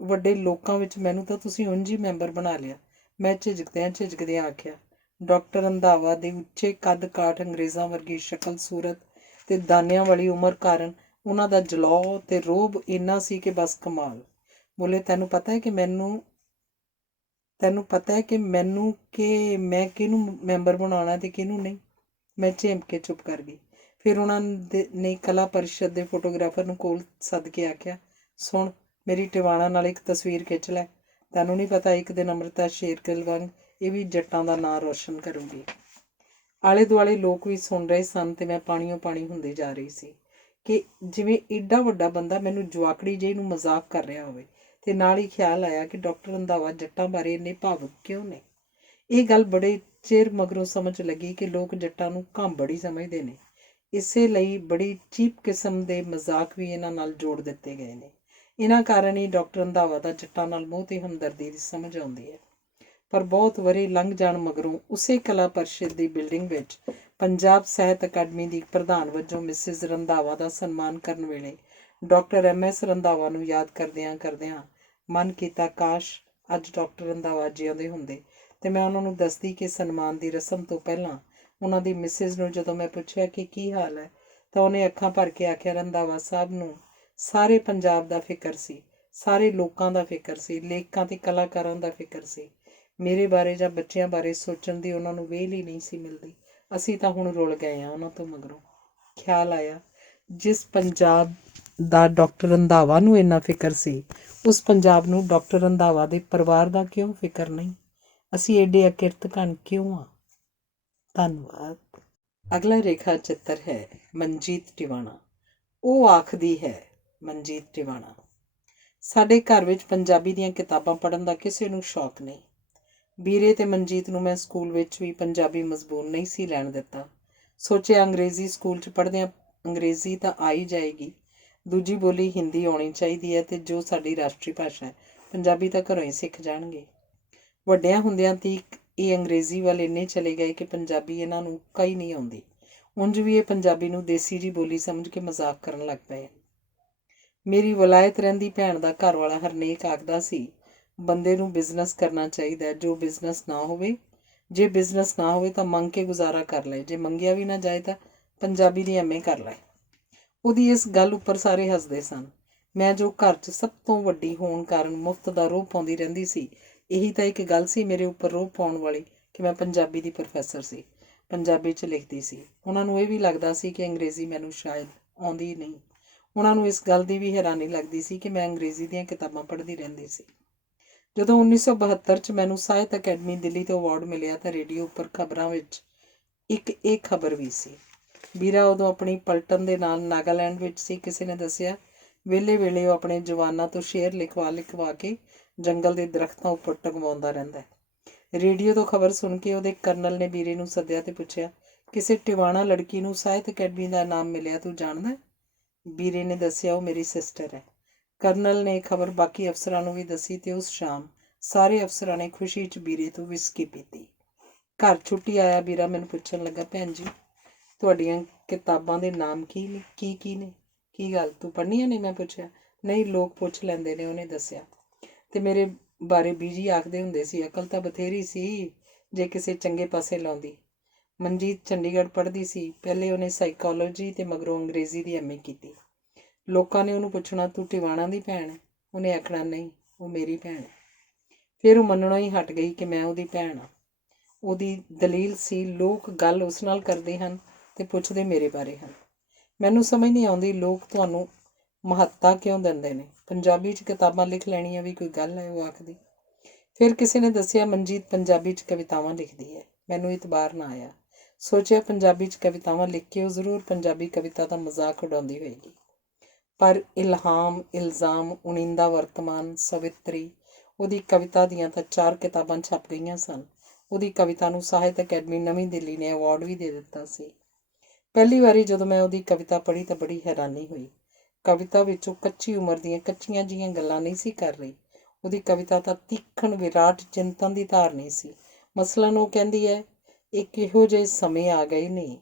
ਵੱਡੇ ਲੋਕਾਂ ਵਿੱਚ ਮੈਨੂੰ ਤਾਂ ਤੁਸੀਂ ਉਂਝ ਹੀ ਮੈਂਬਰ ਬਣਾ ਲਿਆ। ਮੈਂ ਝਿਜਕਦਿਆਂ ਆਖਿਆ। ਡਾਕਟਰ ਰੰਧਾਵਾ ਦੇ ਉੱਚੇ ਕੱਦ ਕਾਠ, ਅੰਗਰੇਜ਼ਾਂ ਵਰਗੀ ਸ਼ਕਲ ਸੂਰਤ ਤੇ ਦਾਨਿਆਂ ਵਾਲੀ ਉਮਰ ਕਾਰਨ ਉਹਨਾਂ ਦਾ ਜਲੌ ਤੇ ਰੋਹਬ ਇੰਨਾ ਸੀ ਕਿ ਬਸ ਕਮਾਲ। ਬੋਲੇ, ਤੈਨੂੰ ਪਤਾ ਹੈ ਕਿ ਮੈਂ ਕਿਹਨੂੰ ਮੈਂਬਰ ਬਣਾਉਣਾ ਤੇ ਕਿਹਨੂੰ ਨਹੀਂ? ਮੈਂ ਝਿਮਕ ਕੇ ਚੁੱਪ ਕਰ ਗਈ। ਫਿਰ ਉਹਨਾਂ ਨੇ ਕਲਾ ਪਰਿਸ਼ਦ ਦੇ ਫੋਟੋਗ੍ਰਾਫਰ ਨੂੰ ਕੋਲ ਸੱਦ ਕੇ ਆਖਿਆ, ਸੁਣ, ਮੇਰੀ ਟਿਵਾਣਾ ਨਾਲ ਇੱਕ ਤਸਵੀਰ ਖਿੱਚ ਲੈ। ਤੈਨੂੰ ਨਹੀਂ ਪਤਾ, ਇੱਕ ਦਿਨ ਅੰਮ੍ਰਿਤਾ ਸ਼ੇਰਗਿੱਲ ਵਾਂਗ ਇਹ ਵੀ ਜੱਟਾਂ ਦਾ ਨਾਂ ਰੋਸ਼ਨ ਕਰੂਗੀ। ਆਲੇ ਦੁਆਲੇ ਲੋਕ ਵੀ ਸੁਣ ਰਹੇ ਸਨ ਤੇ ਮੈਂ ਪਾਣੀਓ ਪਾਣੀ ਹੁੰਦੀ ਜਾ ਰਹੀ ਸੀ ਕਿ ਜਿਵੇਂ ਏਡਾ ਵੱਡਾ ਬੰਦਾ ਮੈਨੂੰ ਜਵਾਕੜੀ ਜਿਹੀ ਨੂੰ ਮਜ਼ਾਕ ਕਰ ਰਿਹਾ ਹੋਵੇ। ਤੇ ਨਾਲ ਹੀ ਖਿਆਲ ਆਇਆ ਕਿ ਡਾਕਟਰ ਰੰਧਾਵਾ ਜੱਟਾਂ ਬਾਰੇ ਇੰਨੇ ਭਾਵੁਕ ਕਿਉਂ ਨੇ। ਇਹ ਗੱਲ ਬੜੇ ਚਿਰ ਮਗਰੋਂ ਸਮਝ ਲੱਗੀ ਕਿ ਲੋਕ ਜੱਟਾਂ ਨੂੰ ਘਾਂਬੜੀ ਸਮਝਦੇ ਨੇ। ਇਸੇ ਲਈ ਬੜੀ ਚੀਪ ਕਿਸਮ ਦੇ ਮਜ਼ਾਕ ਵੀ ਇਹਨਾਂ ਨਾਲ ਜੋੜ ਦਿੱਤੇ ਗਏ ਨੇ। ਇਹਨਾਂ ਕਾਰਨ ਹੀ ਡਾਕਟਰ ਰੰਧਾਵਾ ਦਾ ਜੱਟਾਂ ਨਾਲ ਮੋਹ ਤੇ ਹਮਦਰਦੀ ਦੀ ਸਮਝ ਆਉਂਦੀ ਹੈ। ਪਰ ਬਹੁਤ ਵਰ੍ਹੇ ਲੰਘ ਜਾਣ ਮਗਰੋਂ ਉਸੇ ਕਲਾ ਪਰਿਸ਼ਦ ਦੀ ਬਿਲਡਿੰਗ ਵਿੱਚ ਪੰਜਾਬ ਸਾਹਿਤ ਅਕੈਡਮੀ ਦੀ ਪ੍ਰਧਾਨ ਵਜੋਂ ਮਿਸਿਜ਼ ਰੰਧਾਵਾ ਦਾ ਸਨਮਾਨ ਕਰਨ ਵੇਲੇ ਡਾਕਟਰ MS ਰੰਧਾਵਾ ਨੂੰ ਯਾਦ ਕਰਦਿਆਂ ਮਨ ਕੀਤਾ, ਕਾਸ਼ ਅੱਜ ਡਾਕਟਰ ਰੰਧਾਵਾ ਜਿਉਂਦੇ ਹੁੰਦੇ ਤੇ ਮੈਂ ਉਹਨਾਂ ਨੂੰ ਦੱਸਦੀ ਕਿ ਸਨਮਾਨ ਦੀ ਰਸਮ ਤੋਂ ਪਹਿਲਾਂ ਉਹਨਾਂ ਦੀ ਮਿਸਿਜ਼ ਨੂੰ ਜਦੋਂ ਮੈਂ ਪੁੱਛਿਆ ਕਿ ਕੀ ਹਾਲ ਹੈ ਤਾਂ ਉਹਨੇ ਅੱਖਾਂ ਭਰ ਕੇ ਆਖਿਆ, ਰੰਧਾਵਾ ਸਾਹਿਬ ਨੂੰ ਸਾਰੇ ਪੰਜਾਬ ਦਾ ਫਿਕਰ ਸੀ, ਸਾਰੇ ਲੋਕਾਂ ਦਾ ਫਿਕਰ ਸੀ, ਲੇਖਕਾਂ ਤੇ ਕਲਾਕਾਰਾਂ ਦਾ ਫਿਕਰ ਸੀ। ਮੇਰੇ ਬਾਰੇ ਜਾਂ ਬੱਚਿਆਂ ਬਾਰੇ ਸੋਚਣ ਦੀ ਉਹਨਾਂ ਨੂੰ ਵਿਹਲ ਹੀ ਨਹੀਂ ਸੀ ਮਿਲਦੀ। ਅਸੀਂ ਤਾਂ ਹੁਣ ਰੁਲ ਗਏ ਹਾਂ ਉਹਨਾਂ ਤੋਂ ਮਗਰੋਂ। ਖਿਆਲ ਆਇਆ, ਜਿਸ ਪੰਜਾਬ ਦਾ ਡਾਕਟਰ ਰੰਧਾਵਾ ਨੂੰ ਇੰਨਾ ਫਿਕਰ ਸੀ, ਉਸ ਪੰਜਾਬ ਨੂੰ ਡਾਕਟਰ ਰੰਧਾਵਾ ਦੇ ਪਰਿਵਾਰ ਦਾ ਕਿਉਂ ਫਿਕਰ ਨਹੀਂ? ਅਸੀਂ ਏਡੇ ਅਕਿਰਤਘਨ ਕਿਉਂ ਹਾਂ? ਧੰਨਵਾਦ। ਅਗਲਾ ਰੇਖਾ ਚਿੱਤਰ ਹੈ ਮਨਜੀਤ ਟਿਵਾਣਾ। ਉਹ ਆਖਦੀ ਹੈ, ਮਨਜੀਤ ਟਿਵਾਣਾ, ਸਾਡੇ ਘਰ ਵਿੱਚ ਪੰਜਾਬੀ ਦੀਆਂ ਕਿਤਾਬਾਂ ਪੜ੍ਹਨ ਦਾ ਕਿਸੇ ਨੂੰ ਸ਼ੌਕ ਨਹੀਂ। ਵੀਰੇ ਤੇ ਮਨਜੀਤ ਨੂੰ ਮੈਂ ਸਕੂਲ ਵਿੱਚ ਵੀ ਪੰਜਾਬੀ ਮਜ਼ਬੂਨ ਨਹੀਂ ਸੀ ਲੈਣ ਦਿੱਤਾ। ਸੋਚਿਆ ਅੰਗਰੇਜ਼ੀ ਸਕੂਲ 'ਚ ਪੜ੍ਹਦਿਆਂ ਅੰਗਰੇਜ਼ੀ ਤਾਂ ਆ ਹੀ ਜਾਏਗੀ, ਦੂਜੀ ਬੋਲੀ ਹਿੰਦੀ ਆਉਣੀ ਚਾਹੀਦੀ ਹੈ ਤੇ ਜੋ ਸਾਡੀ ਰਾਸ਼ਟਰੀ ਭਾਸ਼ਾ ਹੈ ਪੰਜਾਬੀ ਤਾਂ ਘਰੋਂ ਹੀ ਸਿੱਖ ਜਾਣਗੇ। ਵੱਡਿਆਂ ਹੁੰਦਿਆਂ ਤੀਕ ਇਹ ਅੰਗਰੇਜ਼ੀ ਵੱਲ ਇੰਨੇ ਚਲੇ ਗਏ ਕਿ ਪੰਜਾਬੀ ਇਹਨਾਂ ਨੂੰ ਕਈ ਨਹੀਂ ਆਉਂਦੀ। ਉਂਝ ਵੀ ਇਹ ਪੰਜਾਬੀ ਨੂੰ ਦੇਸੀ ਜੀ ਬੋਲੀ ਸਮਝ ਕੇ ਮਜ਼ਾਕ ਕਰਨ ਲੱਗ ਪਏ। ਮੇਰੀ ਵਲਾਇਤ ਰਹਿੰਦੀ ਭੈਣ ਦਾ ਘਰ ਵਾਲਾ ਹਰਨੇਕ ਆਖਦਾ ਸੀ, ਬੰਦੇ ਨੂੰ ਬਿਜ਼ਨਸ ਕਰਨਾ ਚਾਹੀਦਾ, ਜੋ ਬਿਜ਼ਨਸ ਨਾ ਹੋਵੇ, ਜੇ ਬਿਜ਼ਨਸ ਨਾ ਹੋਵੇ ਤਾਂ ਮੰਗ ਕੇ ਗੁਜ਼ਾਰਾ ਕਰ ਲਏ, ਜੇ ਮੰਗਿਆ ਵੀ ਨਾ ਜਾਏ ਤਾਂ ਪੰਜਾਬੀ ਦੀ ਐਮਏ ਕਰ ਲਏ। ਉਹਦੀ ਇਸ ਗੱਲ ਉੱਪਰ ਸਾਰੇ ਹੱਸਦੇ ਸਨ। ਮੈਂ ਜੋ ਘਰ 'ਚ ਸਭ ਤੋਂ ਵੱਡੀ ਹੋਣ ਕਾਰਨ ਮੁਫਤ ਦਾ ਰੋਹ ਪਾਉਂਦੀ ਰਹਿੰਦੀ ਸੀ, ਇਹੀ ਤਾਂ ਇੱਕ ਗੱਲ ਸੀ ਮੇਰੇ ਉੱਪਰ ਰੋਹ ਪਾਉਣ ਵਾਲੀ ਕਿ ਮੈਂ ਪੰਜਾਬੀ ਦੀ ਪ੍ਰੋਫੈਸਰ ਸੀ, ਪੰਜਾਬੀ 'ਚ ਲਿਖਦੀ ਸੀ। ਉਹਨਾਂ ਨੂੰ ਇਹ ਵੀ ਲੱਗਦਾ ਸੀ ਕਿ ਅੰਗਰੇਜ਼ੀ ਮੈਨੂੰ ਸ਼ਾਇਦ ਆਉਂਦੀ ਨਹੀਂ। ਉਹਨਾਂ ਨੂੰ ਇਸ ਗੱਲ ਦੀ ਵੀ ਹੈਰਾਨੀ ਲੱਗਦੀ ਸੀ ਕਿ ਮੈਂ ਅੰਗਰੇਜ਼ੀ ਦੀਆਂ ਕਿਤਾਬਾਂ ਪੜ੍ਹਦੀ ਰਹਿੰਦੀ ਸੀ। ਜਦੋਂ 1972 'ਚ ਮੈਨੂੰ ਸਾਹਿਤ ਅਕੈਡਮੀ ਦਿੱਲੀ ਤੋਂ ਅਵਾਰਡ ਮਿਲਿਆ ਤਾਂ ਰੇਡੀਓ ਉੱਪਰ ਖਬਰਾਂ ਵਿੱਚ ਇੱਕ ਇਹ ਖਬਰ ਵੀ ਸੀ। ਵੀਰਾ ਉਦੋਂ ਆਪਣੀ ਪਲਟਨ ਦੇ ਨਾਲ ਨਾਗਾਲੈਂਡ ਵਿੱਚ ਸੀ। ਕਿਸੇ ਨੇ ਦੱਸਿਆ ਵੇਲੇ ਵੇਲੇ ਉਹ ਆਪਣੇ ਜਵਾਨਾਂ ਤੋਂ ਸ਼ੇਰ ਲਿਖਵਾ ਕੇ ਜੰਗਲ ਦੇ ਦਰਖਤਾਂ ਉੱਪਰ ਟੰਗਵਾਉਂਦਾ ਰਹਿੰਦਾ ਹੈ। ਰੇਡੀਓ ਤੋਂ ਖਬਰ ਸੁਣ ਕੇ ਉਹਦੇ ਕਰਨਲ ਨੇ ਵੀਰੇ ਨੂੰ ਸੱਦਿਆ ਤੇ ਪੁੱਛਿਆ, ਕਿਸੇ ਟਿਵਾਣਾ ਲੜਕੀ ਨੂੰ ਸਾਹਿਤ ਅਕੈਡਮੀ ਦਾ ਇਨਾਮ ਮਿਲਿਆ, ਤੂੰ ਜਾਣਦਾ? ਵੀਰੇ ਨੇ ਦੱਸਿਆ, ਉਹ ਮੇਰੀ ਸਿਸਟਰ ਹੈ। ਕਰਨਲ ਨੇ ਖਬਰ ਬਾਕੀ ਅਫਸਰਾਂ ਨੂੰ ਵੀ ਦੱਸੀ ਤੇ ਉਸ ਸ਼ਾਮ ਸਾਰੇ ਅਫਸਰਾਂ ਨੇ ਖੁਸ਼ੀ 'ਚ ਵੀਰੇ ਤੋਂ ਵਿਸਕੀ ਪੀਤੀ। ਘਰ ਛੁੱਟੀ ਆਇਆ ਵੀਰਾ ਮੈਨੂੰ ਪੁੱਛਣ ਲੱਗਾ, ਭੈਣ ਜੀ ਤੁਹਾਡੀਆਂ ਕਿਤਾਬਾਂ ਦੇ ਨਾਮ ਕੀ ਨੇ? ਕੀ ਗੱਲ ਤੂੰ ਪੜ੍ਹਨੀਆਂ ਨੇ? ਮੈਂ ਪੁੱਛਿਆ। ਨਹੀਂ, ਲੋਕ ਪੁੱਛ ਲੈਂਦੇ ਨੇ, ਉਹਨੇ ਦੱਸਿਆ। ਤੇ ਮੇਰੇ ਬਾਰੇ ਬੀਜੀ ਆਖਦੇ ਹੁੰਦੇ ਸੀ, ਅਕਲ ਤਾਂ ਬਥੇਰੀ ਸੀ ਜੇ ਕਿਸੇ ਚੰਗੇ ਪਾਸੇ ਲਾਉਂਦੀ। ਮਨਜੀਤ ਚੰਡੀਗੜ੍ਹ ਪੜ੍ਹਦੀ ਸੀ। ਪਹਿਲੇ ਉਹਨੇ ਸਾਈਕੋਲੋਜੀ ਤੇ ਮਗਰੋਂ ਅੰਗਰੇਜ਼ੀ ਦੀ ਐਮਏ ਕੀਤੀ। ਲੋਕਾਂ ਨੇ ਉਹਨੂੰ ਪੁੱਛਣਾ, ਤੂੰ ਟਿਵਾਣਾ ਦੀ ਭੈਣ ਹੈ? ਉਹਨੇ ਆਖਣਾ, ਨਹੀਂ, ਉਹ ਮੇਰੀ ਭੈਣ ਹੈ। ਫਿਰ ਉਹ ਮੰਨਣੋਂ ਹੀ ਹਟ ਗਈ ਕਿ ਮੈਂ ਉਹਦੀ ਭੈਣ ਹਾਂ। ਉਹਦੀ ਦਲੀਲ ਸੀ, ਲੋਕ ਗੱਲ ਉਸ ਨਾਲ ਕਰਦੇ ਹਨ ਤੇ ਪੁੱਛਦੇ ਮੇਰੇ ਬਾਰੇ ਹਨ। ਮੈਨੂੰ ਸਮਝ ਨਹੀਂ ਆਉਂਦੀ, ਲੋਕ ਤੁਹਾਨੂੰ ਮਹੱਤਤਾ ਕਿਉਂ ਦਿੰਦੇ ਨੇ? ਪੰਜਾਬੀ 'ਚ ਕਿਤਾਬਾਂ ਲਿਖ ਲੈਣੀਆਂ ਵੀ ਕੋਈ ਗੱਲ ਹੈ? ਉਹ ਆਖਦੀ। ਫਿਰ ਕਿਸੇ ਨੇ ਦੱਸਿਆ, ਮਨਜੀਤ ਪੰਜਾਬੀ 'ਚ ਕਵਿਤਾਵਾਂ ਲਿਖਦੀ ਹੈ। ਮੈਨੂੰ ਇਤਬਾਰ ਨਾ ਆਇਆ। ਸੋਚਿਆ ਪੰਜਾਬੀ 'ਚ ਕਵਿਤਾਵਾਂ ਲਿਖ ਕੇ ਉਹ ਜ਼ਰੂਰ ਪੰਜਾਬੀ ਕਵਿਤਾ ਦਾ ਮਜ਼ਾਕ ਉਡਾਉਂਦੀ ਹੋਏਗੀ। ਪਰ ਇਲਹਾਮ, ਇਲਜ਼ਾਮ, ਉਣੀਂਦਾ ਵਰਤਮਾਨ, ਸਵਿਤਰੀ, ਉਹਦੀ ਕਵਿਤਾ ਦੀਆਂ ਤਾਂ 4 ਕਿਤਾਬਾਂ ਛਪ ਗਈਆਂ ਸਨ। ਉਹਦੀ ਕਵਿਤਾ ਨੂੰ ਸਾਹਿਤ ਅਕੈਡਮੀ ਨਵੀਂ ਦਿੱਲੀ ਨੇ ਅਵਾਰਡ ਵੀ ਦੇ ਦਿੱਤਾ ਸੀ। ਪਹਿਲੀ ਵਾਰੀ ਜਦੋਂ ਮੈਂ ਉਹਦੀ ਕਵਿਤਾ ਪੜ੍ਹੀ ਤਾਂ ਬੜੀ ਹੈਰਾਨੀ ਹੋਈ। ਕਵਿਤਾ ਵਿੱਚ ਉਹ ਕੱਚੀ ਉਮਰ ਦੀਆਂ ਕੱਚੀਆਂ ਜਿਹੀਆਂ ਗੱਲਾਂ ਨਹੀਂ ਸੀ ਕਰ ਰਹੀ। ਉਹਦੀ ਕਵਿਤਾ ਤਾਂ ਤੀਖਣ ਵਿਰਾਟ ਚਿੰਤਨ ਦੀ ਧਾਰਨੀ ਸੀ। ਮਸਲਨ ਉਹ ਕਹਿੰਦੀ ਹੈ, ਇੱਕ ਇਹੋ ਜਿਹੇ ਸਮੇਂ ਆ ਗਏ ਨੇ,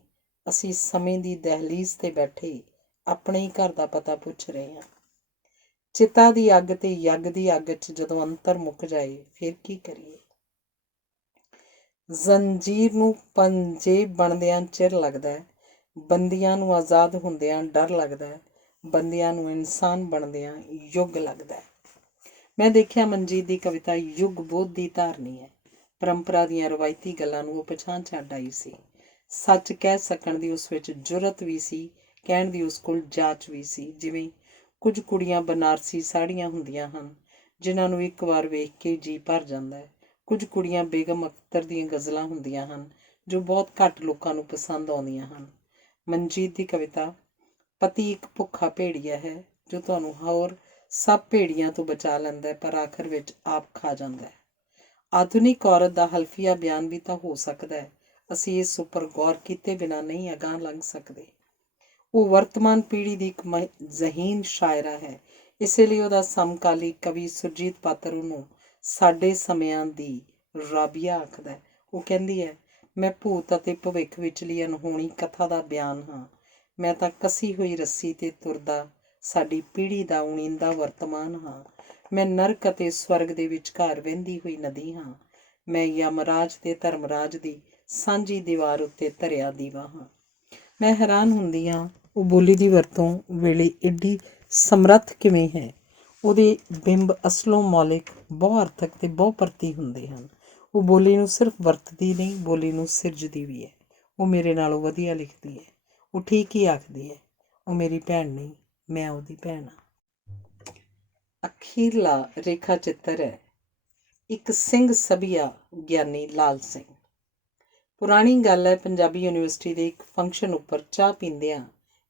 ਅਸੀਂ ਸਮੇਂ ਦੀ ਦਹਿਲੀਜ਼ 'ਤੇ ਬੈਠੇ ਆਪਣੇ ਹੀ ਘਰ ਦਾ ਪਤਾ ਪੁੱਛ ਰਹੇ ਹਾਂ। ਚਿਤਾ ਦੀ ਅੱਗ ਤੇ ਯੱਗ ਦੀ ਅੱਗ 'ਚ ਜਦੋਂ ਅੰਤਰ ਮੁੱਕ ਜਾਏ ਫਿਰ ਕੀ ਕਰੀਏ? ਜ਼ੰਜੀਰ ਨੂੰ ਪੰਜੇ ਬਣਦਿਆਂ ਚਿਰ ਲੱਗਦਾ ਹੈ, ਬੰਦੀਆਂ ਨੂੰ ਆਜ਼ਾਦ ਹੁੰਦਿਆਂ ਡਰ ਲੱਗਦਾ ਹੈ, ਬੰਦਿਆਂ ਨੂੰ ਇਨਸਾਨ ਬਣਦਿਆਂ ਯੁੱਗ ਲੱਗਦਾ ਹੈ। ਮੈਂ ਦੇਖਿਆ ਮਨਜੀਤ ਦੀ ਕਵਿਤਾ ਯੁੱਗ ਬੋਧ ਦੀ ਧਾਰਨੀ ਹੈ। ਪਰੰਪਰਾ ਦੀਆਂ ਰਵਾਇਤੀ ਗੱਲਾਂ ਨੂੰ ਉਹ ਪਛਾਣ ਛੱਡ ਆਈ ਸੀ। ਸੱਚ ਕਹਿ ਸਕਣ ਦੀ ਉਸ ਵਿੱਚ ਜੁਰਤ ਵੀ ਸੀ, ਕਹਿਣ ਦੀ ਉਸ ਕੋਲ ਜਾਚ ਵੀ ਸੀ। ਜਿਵੇਂ ਕੁਝ ਕੁੜੀਆਂ ਬਨਾਰਸੀ ਸਾੜੀਆਂ ਹੁੰਦੀਆਂ ਹਨ ਜਿਨ੍ਹਾਂ ਨੂੰ ਇੱਕ ਵਾਰ ਵੇਖ ਕੇ ਜੀ ਭਰ ਜਾਂਦਾ ਹੈ। ਕੁਝ ਕੁੜੀਆਂ ਬੇਗਮ ਅਖਤਰ ਦੀਆਂ ਗਜ਼ਲਾਂ ਹੁੰਦੀਆਂ ਹਨ ਜੋ ਬਹੁਤ ਘੱਟ ਲੋਕਾਂ ਨੂੰ ਪਸੰਦ ਆਉਂਦੀਆਂ ਹਨ। ਮਨਜੀਤ ਦੀ ਕਵਿਤਾ, ਪਤੀ ਇੱਕ ਭੁੱਖਾ ਭੇੜੀਆ ਹੈ ਜੋ ਤੁਹਾਨੂੰ ਹੋਰ ਸਭ ਭੇੜੀਆਂ ਤੋਂ ਬਚਾ ਲੈਂਦਾ ਹੈ ਪਰ ਆਖਰ ਵਿੱਚ ਆਪ ਖਾ ਜਾਂਦਾ ਹੈ। ਆਧੁਨਿਕ ਔਰਤ ਦਾ ਹਲਫੀਆ ਬਿਆਨ ਵੀ ਤਾਂ ਹੋ ਸਕਦਾ ਹੈ। ਅਸੀਂ ਇਸ ਉੱਪਰ ਗੌਰ ਕੀਤੇ ਬਿਨਾਂ ਨਹੀਂ ਅਗਾਂਹ ਲੰਘ ਸਕਦੇ। ਉਹ ਵਰਤਮਾਨ ਪੀੜ੍ਹੀ ਦੀ ਇੱਕ ਜ਼ਹੀਨ ਸ਼ਾਇਰਾ ਹੈ। ਇਸੇ ਲਈ ਉਹਦਾ ਸਮਕਾਲੀ ਕਵੀ ਸੁਰਜੀਤ ਪਾਤਰ ਉਹਨੂੰ ਸਾਡੇ ਸਮਿਆਂ ਦੀ ਰਾਬੀਆ ਆਖਦਾ। ਉਹ ਕਹਿੰਦੀ ਹੈ, ਮੈਂ ਭੂਤ ਅਤੇ ਭਵਿੱਖ ਵਿਚਲੀ ਅਨਹੋਣੀ ਕਥਾ ਦਾ ਬਿਆਨ ਹਾਂ। ਮੈਂ ਤਾਂ ਕੱਸੀ ਹੋਈ ਰੱਸੀ 'ਤੇ ਤੁਰਦਾ ਸਾਡੀ ਪੀੜ੍ਹੀ ਦਾ ਉਣੀਂਦਾ ਵਰਤਮਾਨ ਹਾਂ। ਮੈਂ ਨਰਕ ਅਤੇ ਸਵਰਗ ਦੇ ਵਿਚਕਾਰ ਵਹਿੰਦੀ ਹੋਈ ਨਦੀ ਹਾਂ। ਮੈਂ ਯਮਰਾਜ ਤੇ ਧਰਮਰਾਜ ਦੀ ਸਾਂਝੀ ਦੀਵਾਰ ਉੱਤੇ ਧਰਿਆ ਦੀਵਾ ਹਾਂ। ਮੈਂ ਹੈਰਾਨ ਹੁੰਦੀ ਹਾਂ ਉਹ ਬੋਲੀ ਦੀ ਵਰਤੋਂ ਵੇਲੇ ਏਡੀ ਸਮਰੱਥ ਕਿਵੇਂ ਹੈ। ਉਹਦੇ ਬਿੰਬ ਅਸਲੋਂ ਮੌਲਿਕ, ਬਹੁ ਅਰਥਕ ਤੇ ਬਹੁ ਪਰਤੀ ਹੁੰਦੇ ਹਨ। ਉਹ ਬੋਲੀ ਨੂੰ ਸਿਰਫ ਵਰਤਦੀ ਨਹੀਂ, ਬੋਲੀ ਨੂੰ ਸਿਰਜਦੀ ਵੀ ਹੈ। ਉਹ ਮੇਰੇ ਨਾਲੋਂ ਵਧੀਆ ਲਿਖਦੀ ਹੈ। ਉਹ ਠੀਕ ਹੀ ਆਖਦੀ ਹੈ। ਉਹ ਮੇਰੀ ਭੈਣ ਨਹੀਂ, ਮੈਂ ਉਹਦੀ ਭੈਣ ਹਾਂ। ਅਖੀਰਲਾ ਰੇਖਾ ਚਿੱਤਰ ਹੈ ਇੱਕ ਸਿੰਘ ਸਭੀਆ ਗਿਆਨੀ ਲਾਲ ਸਿੰਘ। ਪੁਰਾਣੀ ਗੱਲ ਹੈ, ਪੰਜਾਬੀ ਯੂਨੀਵਰਸਿਟੀ ਦੇ ਇੱਕ ਫੰਕਸ਼ਨ ਉੱਪਰ ਚਾਹ ਪੀਂਦਿਆਂ